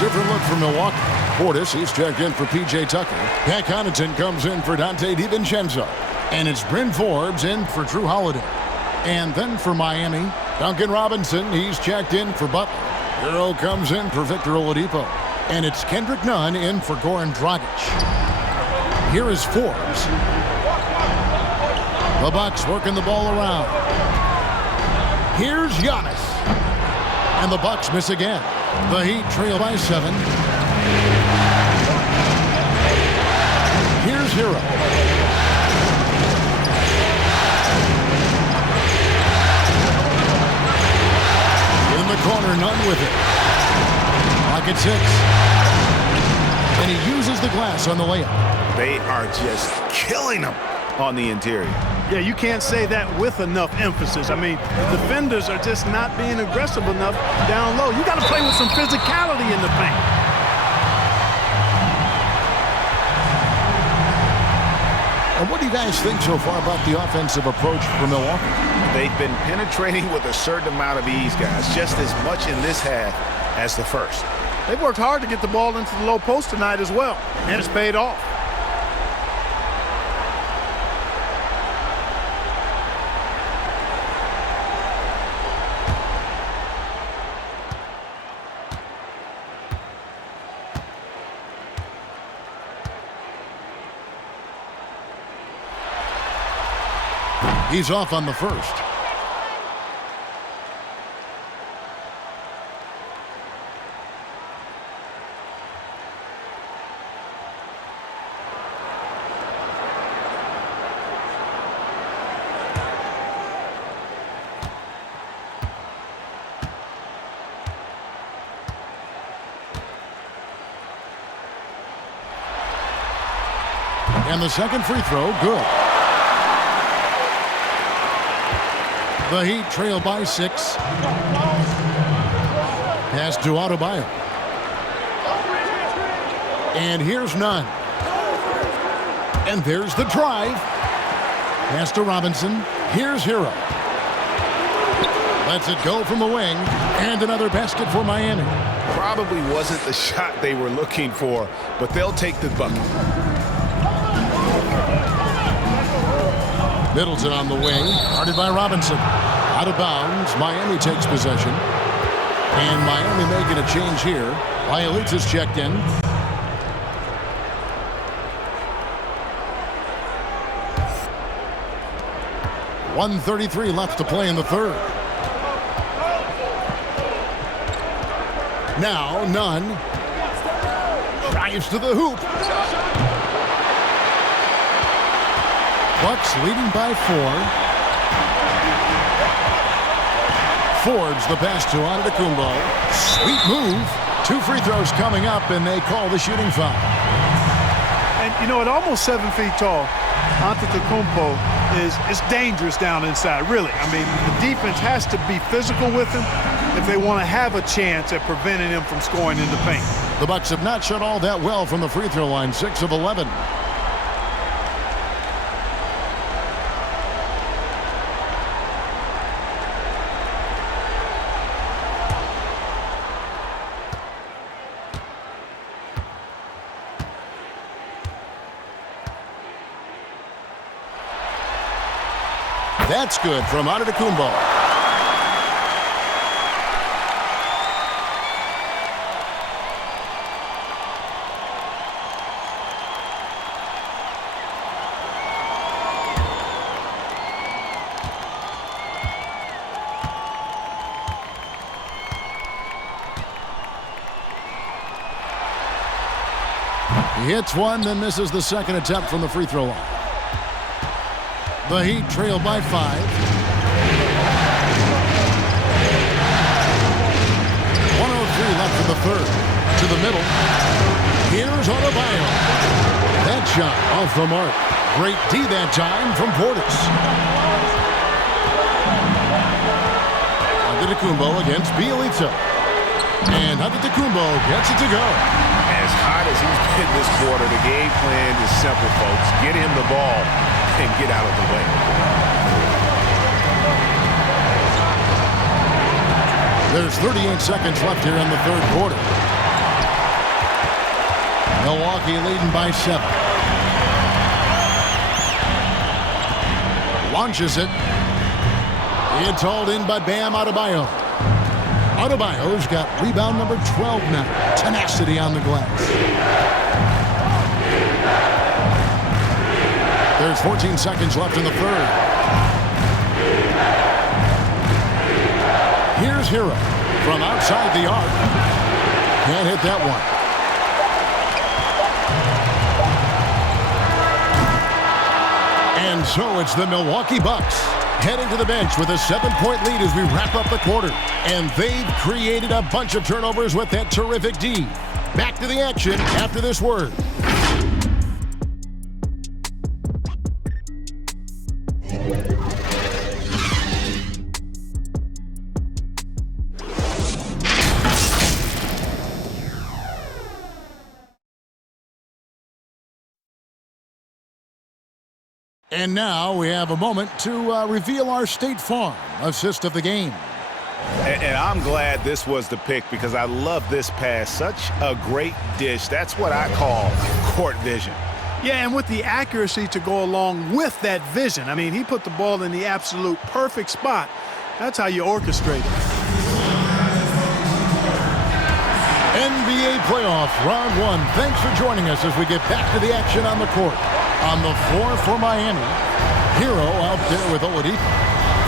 different look for Milwaukee. Portis, he's checked in for P.J. Tucker. Pat Connaughton comes in for Dante DiVincenzo. And it's Bryn Forbes in for Drew Holiday. And then for Miami, Duncan Robinson, he's checked in for Butler. Hero comes in for Victor Oladipo. And it's Kendrick Nunn in for Goran Dragic. Here is Forbes. The Bucks working the ball around. Here's Giannis. And the Bucks miss again. The Heat trail by 7. Here's Hero. In the corner, Nunn with it. Pocket 6. And he uses the glass on the layup. They are just killing them on the interior. Yeah, you can't say that with enough emphasis. I mean, the defenders are just not being aggressive enough down low. You got to play with some physicality in the paint. And what do you guys think so far about the offensive approach for Milwaukee? They've been penetrating with a certain amount of ease, guys, just as much in this half as the first. They've worked hard to get the ball into the low post tonight as well, and it's paid off. He's off on the first. And the second free throw, good. The Heat trail by 6. Pass to Adebayo. And here's Nunn. And there's the drive. Pass to Robinson. Here's Hero. Lets it go from the wing. And another basket for Miami. Probably wasn't the shot they were looking for, but they'll take the bucket. Middleton on the wing, guarded by Robinson. Out of bounds, Miami takes possession. And Miami making a change here. Bielitsa's checked in. .133 left to play in the third. Now, Nunn drives to the hoop. Bucks leading by 4. Forbes the pass to Antetokounmpo. Sweet move. 2 free throws coming up, and they call the shooting foul. And, you know, at almost 7 feet tall, Antetokounmpo is dangerous down inside, really. I mean, the defense has to be physical with him if they want to have a chance at preventing him from scoring in the paint. The Bucks have not shot all that well from the free throw line, 6 of 11. That's good from Antetokounmpo. He hits one, then misses the second attempt from the free throw line. The Heat trail by 5. 1:03 left in the third. To the middle. Here's Adebayo. That shot off the mark. Great D that time from Portis. Antetokounmpo against Bielitsa. And Antetokounmpo gets it to go. As hot as he's been this quarter, the game plan is simple, folks. Get him the ball and get out of the way. There's 38 seconds left here in the third quarter. Milwaukee leading by 7. Launches it. It's hauled in by Bam Adebayo. Adebayo's got rebound number 12 now. Tenacity on the glass. There's 14 seconds left in the third. Here's Hero from outside the arc. Can't hit that one. And so it's the Milwaukee Bucks heading to the bench with a 7-point lead as we wrap up the quarter. And they've created a bunch of turnovers with that terrific D. Back to the action after this word. And now we have a moment to reveal our State Farm assist of the game. And I'm glad this was the pick because I love this pass. Such a great dish. That's what I call court vision. Yeah, and with the accuracy to go along with that vision. I mean, he put the ball in the absolute perfect spot. That's how you orchestrate it. NBA playoff round 1. Thanks for joining us as we get back to the action on the court. On the floor for Miami, Hero out there with Oladipo.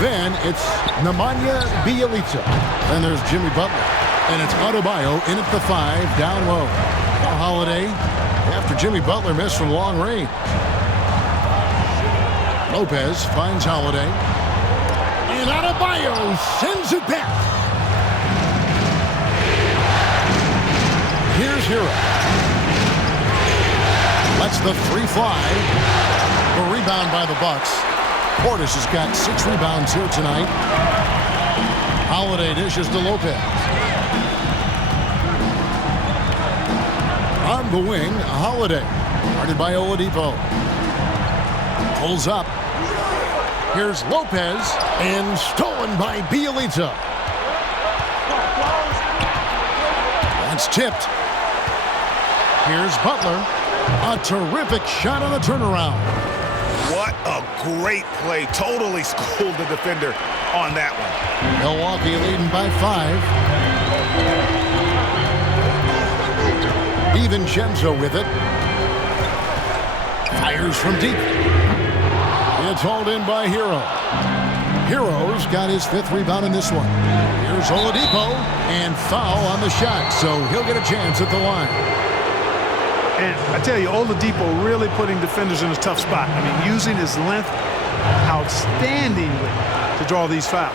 Then it's Nemanja Bjelica. Then there's Jimmy Butler. And it's Adebayo in at the 5, down low. Holiday after Jimmy Butler missed from long range. Lopez finds Holiday. And Adebayo sends it back. Here's Hero. Lets the 3 fly. A rebound by the Bucks. Portis has got 6 rebounds here tonight. Holiday dishes to Lopez. On the wing, Holiday. Guarded by Oladipo. Pulls up. Here's Lopez. And stolen by Bjelica. That's tipped. Here's Butler. A terrific shot on the turnaround. What a great play. Totally schooled the defender on that one. Milwaukee leading by 5. DiVincenzo with it. Fires from deep. It's hauled in by Hero. Hero's got his 5th rebound in this one. Here's Oladipo. And foul on the shot, so he'll get a chance at the line. And I tell you, Oladipo really putting defenders in a tough spot. I mean, using his length outstandingly to draw these fouls.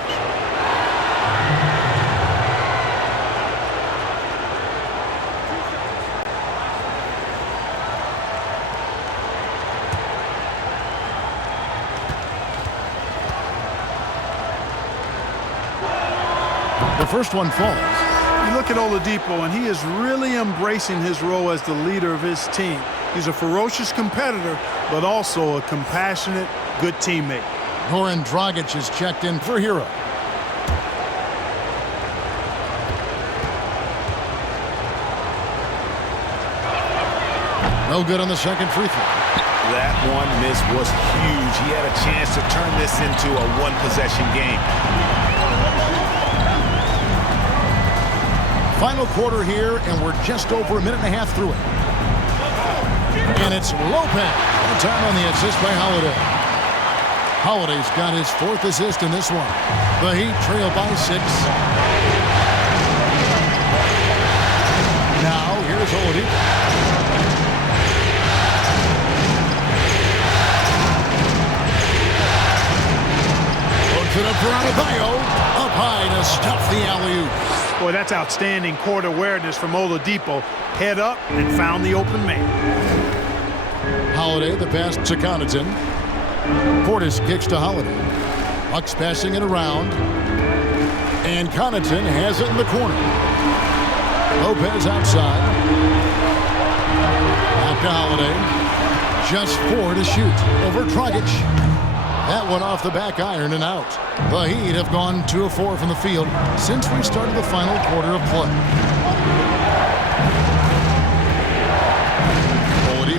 The first one falls. You look at Oladipo, and he is really embracing his role as the leader of his team. He's a ferocious competitor, but also a compassionate, good teammate. Goran Dragic is checked in for Hero. No good on the second free throw. That one miss was huge. He had a chance to turn this into a one-possession game. Final quarter here, and we're just over a minute and a half through it. And it's Lopez. One time on the assist by Holiday. Holiday's got his 4th assist in this one. The Heat trail by 6. Now, here's Oladipo. Puts it up for Adebayo. Up high to stuff the alley-oop. Boy, that's outstanding court awareness from Oladipo. Head up and found the open man. Holiday, the pass to Connaughton. Portis kicks to Holiday. Bucks passing it around. And Connaughton has it in the corner. Lopez outside. Back to Holiday. Just 4 to shoot over Dragic. That one off the back iron and out. The Heat have gone 2 of 4 from the field since we started the final quarter of play.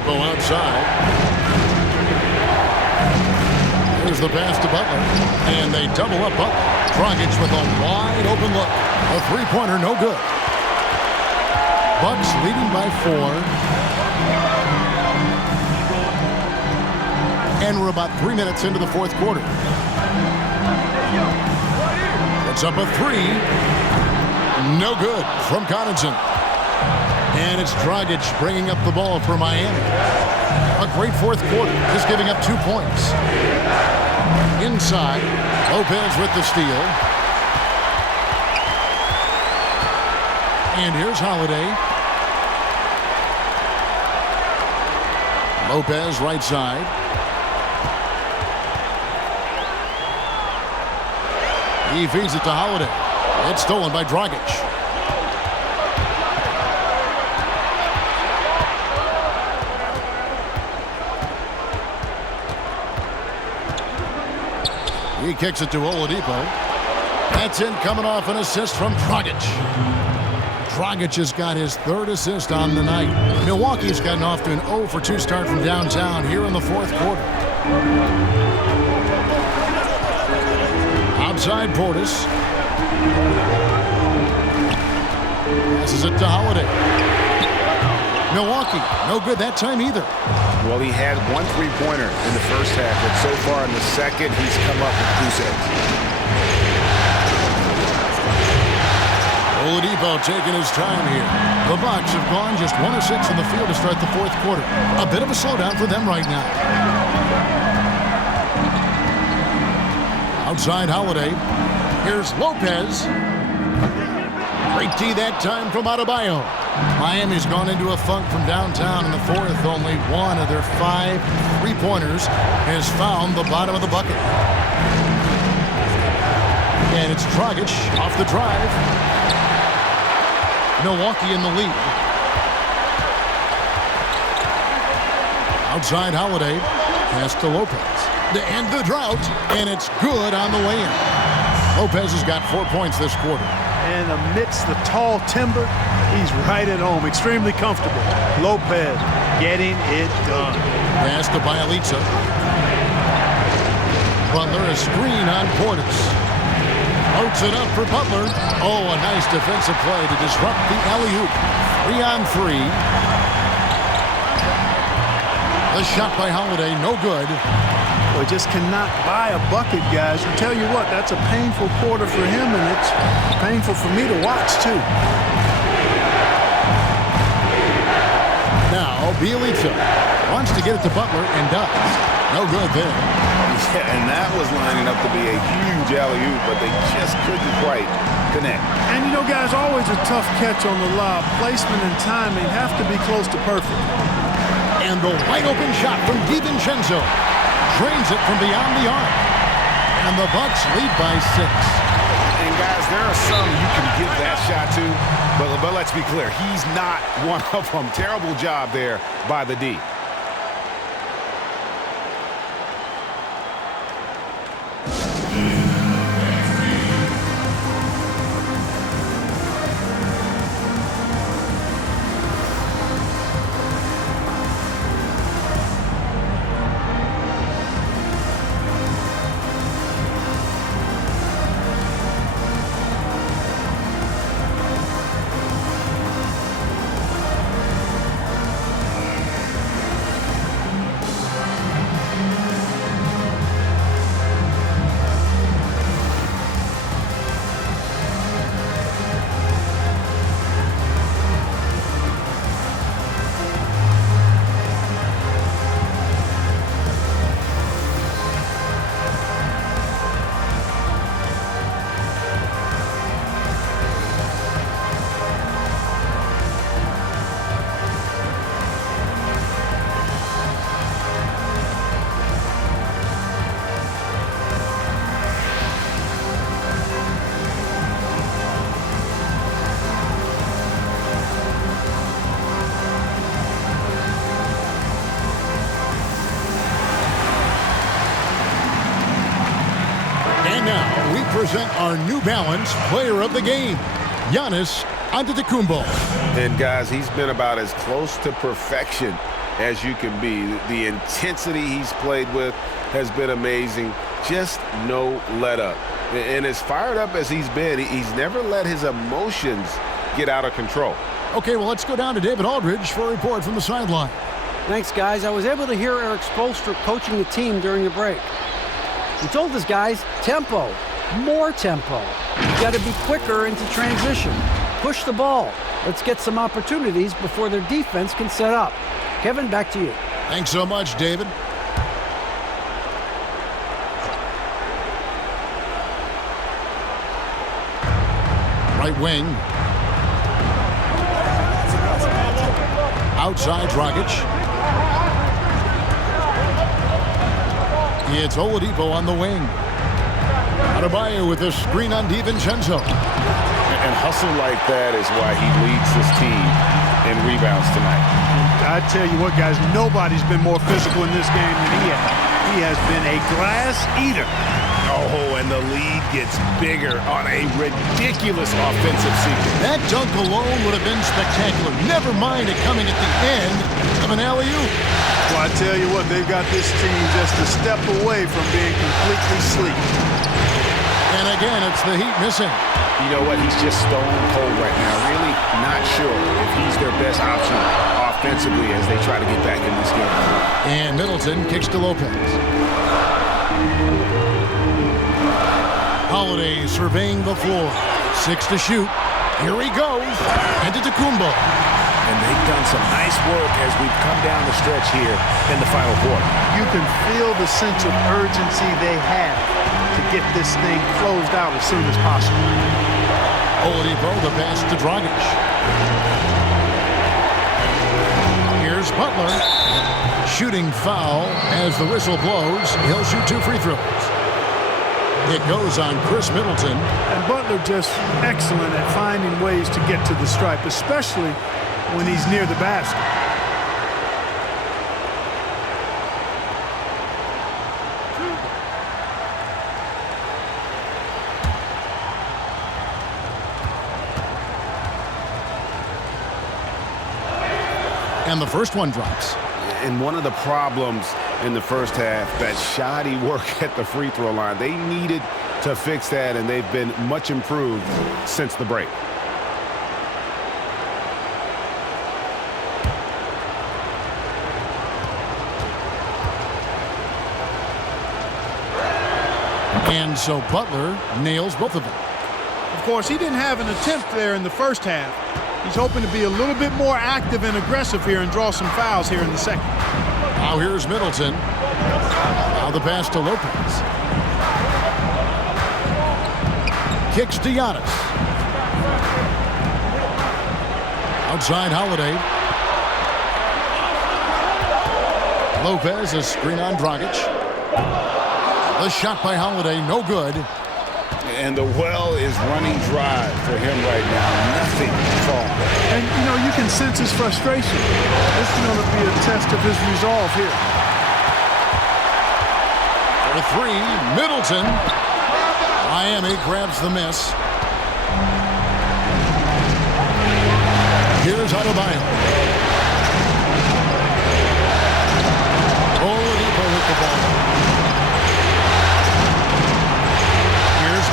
Oladipo outside. Here's the pass to Butler. And they double up Butler. Dragic with a wide open look. A three-pointer, no good. Bucks leading by 4. And we're about 3 minutes into the fourth quarter. It's up a 3. No good from Connaughton. And it's Dragic bringing up the ball for Miami. A great fourth quarter, just giving up 2 points. Inside, Lopez with the steal. And here's Holiday. Lopez right side. He feeds it to Holiday. It's stolen by Dragic. He kicks it to Oladipo. That's in, coming off an assist from Dragic. Dragic has got his 3rd assist on the night. Milwaukee's gotten off to an 0-for-2 start from downtown here in the fourth quarter. Outside Portis. Passes it to Holiday. Milwaukee, no good that time either. Well, he had 1 3-pointer in the first half, but so far in the second, he's come up with 2 sets. Oladipo taking his time here. The Bucks have gone just 1 of 6 in the field to start the fourth quarter. A bit of a slowdown for them right now. Outside Holiday. Here's Lopez. Great D that time from Adebayo. Miami's gone into a funk from downtown in the fourth. Only 1 of their 5 3-pointers has found the bottom of the bucket. And it's Dragic off the drive. Milwaukee in the lead. Outside Holiday. Pass to Lopez. To end the drought. And it's good on the way in. Lopez has got 4 points this quarter. And amidst the tall timber, he's right at home. Extremely comfortable. Lopez getting it done. Pass to Bialica. Butler, a screen on Portis. Floats it up for Butler. Oh, a nice defensive play to disrupt the alley-oop. 3-on-3. The shot by Holiday, no good. Well, just cannot buy a bucket, guys. I tell you what, that's a painful quarter for him, and it's painful for me to watch, too. Now, Bialica wants to get it to Butler and does. No good there. Yeah, and that was lining up to be a huge alley-oop, but they just couldn't quite connect. And, you know, guys, always a tough catch on the lob. Placement and timing have to be close to perfect. And the wide-open shot from DiVincenzo. Drains it from beyond the arc. And the Bucks lead by 6. And, guys, there are some you can give that shot to, but let's be clear, he's not one of them. Terrible job there by the D. Present our New Balance Player of the Game, Giannis Antetokounmpo. And guys, he's been about as close to perfection as you can be. The intensity he's played with has been amazing. Just no let up. And as fired up as he's been, he's never let his emotions get out of control. Okay, well, let's go down to David Aldridge for a report from the sideline. Thanks, guys. I was able to hear Eric Spoelstra coaching the team during the break. He told his guys, tempo, more tempo. You got to be quicker into transition. Push the ball. Let's get some opportunities before their defense can set up. Kevin, back to you. Thanks so much, David. Right wing. Outside Dragic. It's Oladipo on the wing. Adebayo with a screen on DiVincenzo. And hustle like that is why he leads his team in rebounds tonight. I tell you what, guys, nobody's been more physical in this game than he has. He has been a glass eater. Oh, and the lead gets bigger on a ridiculous offensive sequence. That dunk alone would have been spectacular. Never mind it coming at the end of an alley-oop. Well, I tell you what, they've got this team just a step away from being completely sleep. And again, it's the Heat missing. You know what? He's just stone cold right now. Really not sure if he's their best option offensively as they try to get back in this game. And Middleton kicks to Lopez. Holiday surveying the floor. 6 to shoot. Here he goes. Antetokounmpo. And they've done some nice work as we've come down the stretch here in the final quarter. You can feel the sense of urgency they have to get this thing closed out as soon as possible. Oladipo, the pass to Dragic. Here's Butler. Shooting foul as the whistle blows. He'll shoot 2 free throws. It goes on Chris Middleton. And Butler just excellent at finding ways to get to the stripe, especially when he's near the basket. And the first one drops. And one of the problems in the first half, that shoddy work at the free throw line. They needed to fix that, and they've been much improved since the break. And so Butler nails both of them. Of course, he didn't have an attempt there in the first half. He's hoping to be a little bit more active and aggressive here and draw some fouls here in the second. Now here's Middleton. Now the pass to Lopez. Kicks to Giannis. Outside Holiday. Lopez, a screen on Dragic. The shot by Holiday, no good. And the well is running dry for him right now. Nothing falling. And, you know, you can sense his frustration. This is going to be a test of his resolve here. For 3, Middleton. Miami grabs the miss. Here's Adebayo. Oladipo with the ball.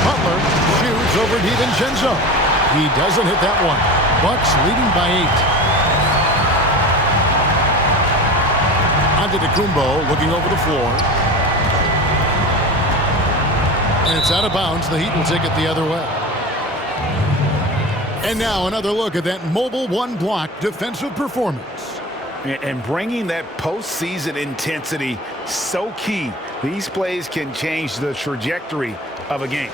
Butler shoots over DiVincenzo. He doesn't hit that one. Bucks leading by 8. Antetokounmpo looking over the floor. And it's out of bounds. The Heat will take it the other way. And now another look at that mobile one-block defensive performance. And bringing that postseason intensity, so key. These plays can change the trajectory of a game.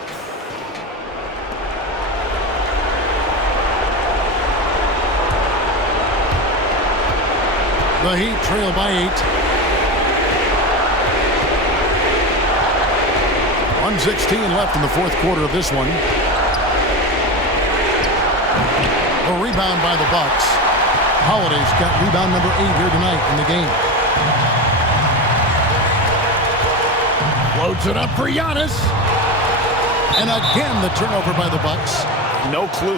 The Heat trail by 8. 1:16 left in the fourth quarter of this one. A rebound by the Bucks. Holiday's got rebound number 8 here tonight in the game. Floats it up for Giannis. And again, the turnover by the Bucks. No clue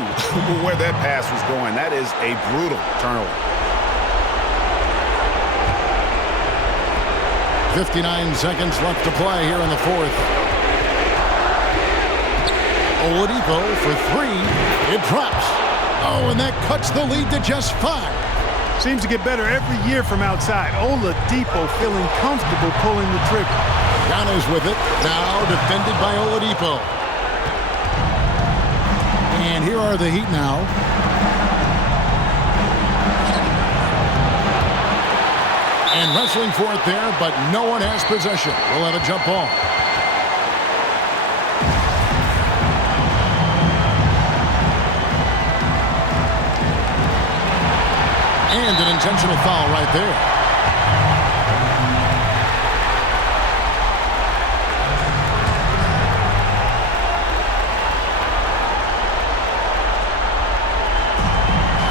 where that pass was going. That is a brutal turnover. 59 seconds left to play here in the fourth. Oladipo for three. It drops. Oh, and that cuts the lead to just 5. Seems to get better every year from outside. Oladipo feeling comfortable pulling the trigger. Giannis with it. Now defended by Oladipo. And here are the Heat now. And wrestling for it there, but no one has possession. We'll have a jump ball. And an intentional foul right there.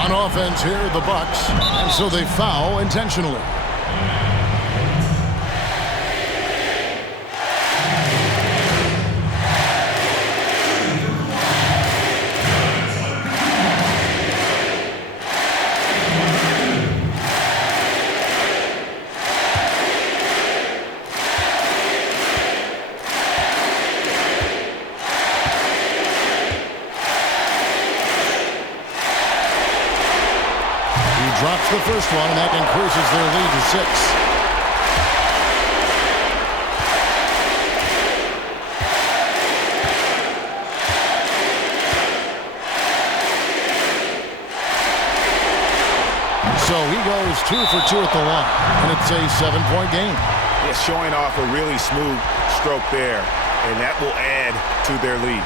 On offense here, the Bucks, and so they foul intentionally. Drops the first one, and that increases their lead to 6. So he goes 2 for 2 at the line, and it's a 7-point game. Yeah, showing off a really smooth stroke there, and that will add to their lead.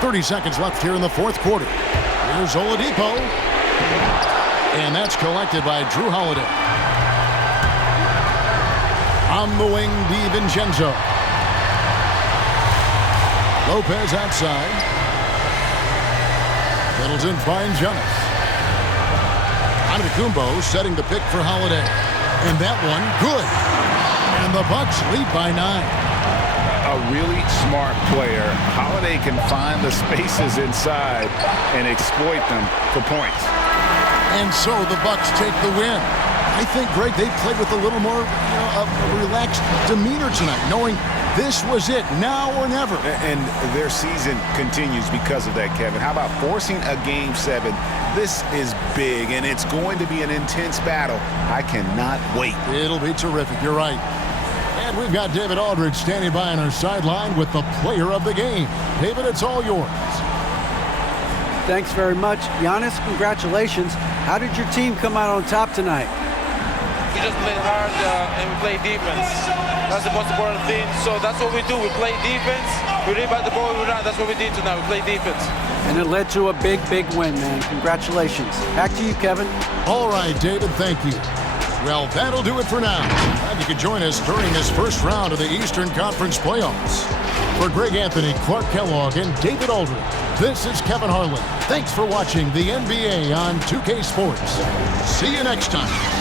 .30 seconds left here in the fourth quarter. Here's Oladipo. And that's collected by Drew Holiday. On the wing, DiVincenzo. Lopez outside. Middleton finds Giannis. Antetokounmpo setting the pick for Holiday. And that one, good. And the Bucks lead by 9. A really smart player. Holiday can find the spaces inside and exploit them for points. And so the Bucks take the win. I think, Greg, they played with a little more a relaxed demeanor tonight, knowing this was it, now or never. And their season continues because of that, Kevin. How about forcing a Game 7? This is big, and it's going to be an intense battle. I cannot wait. It'll be terrific. You're right. And we've got David Aldridge standing by on our sideline with the player of the game. David, it's all yours. Thanks very much. Giannis, congratulations. How did your team come out on top tonight? We just played hard and we played defense. That's the most important thing. So that's what we do. We play defense. We rebound the ball, we run. That's what we did tonight. We play defense. And it led to a big, big win, man. Congratulations. Back to you, Kevin. All right, David, thank you. Well, that'll do it for now. Glad you could join us during this first round of the Eastern Conference playoffs. For Greg Anthony, Clark Kellogg, and David Aldridge, this is Kevin Harlan. Thanks for watching the NBA on 2K Sports. See you next time.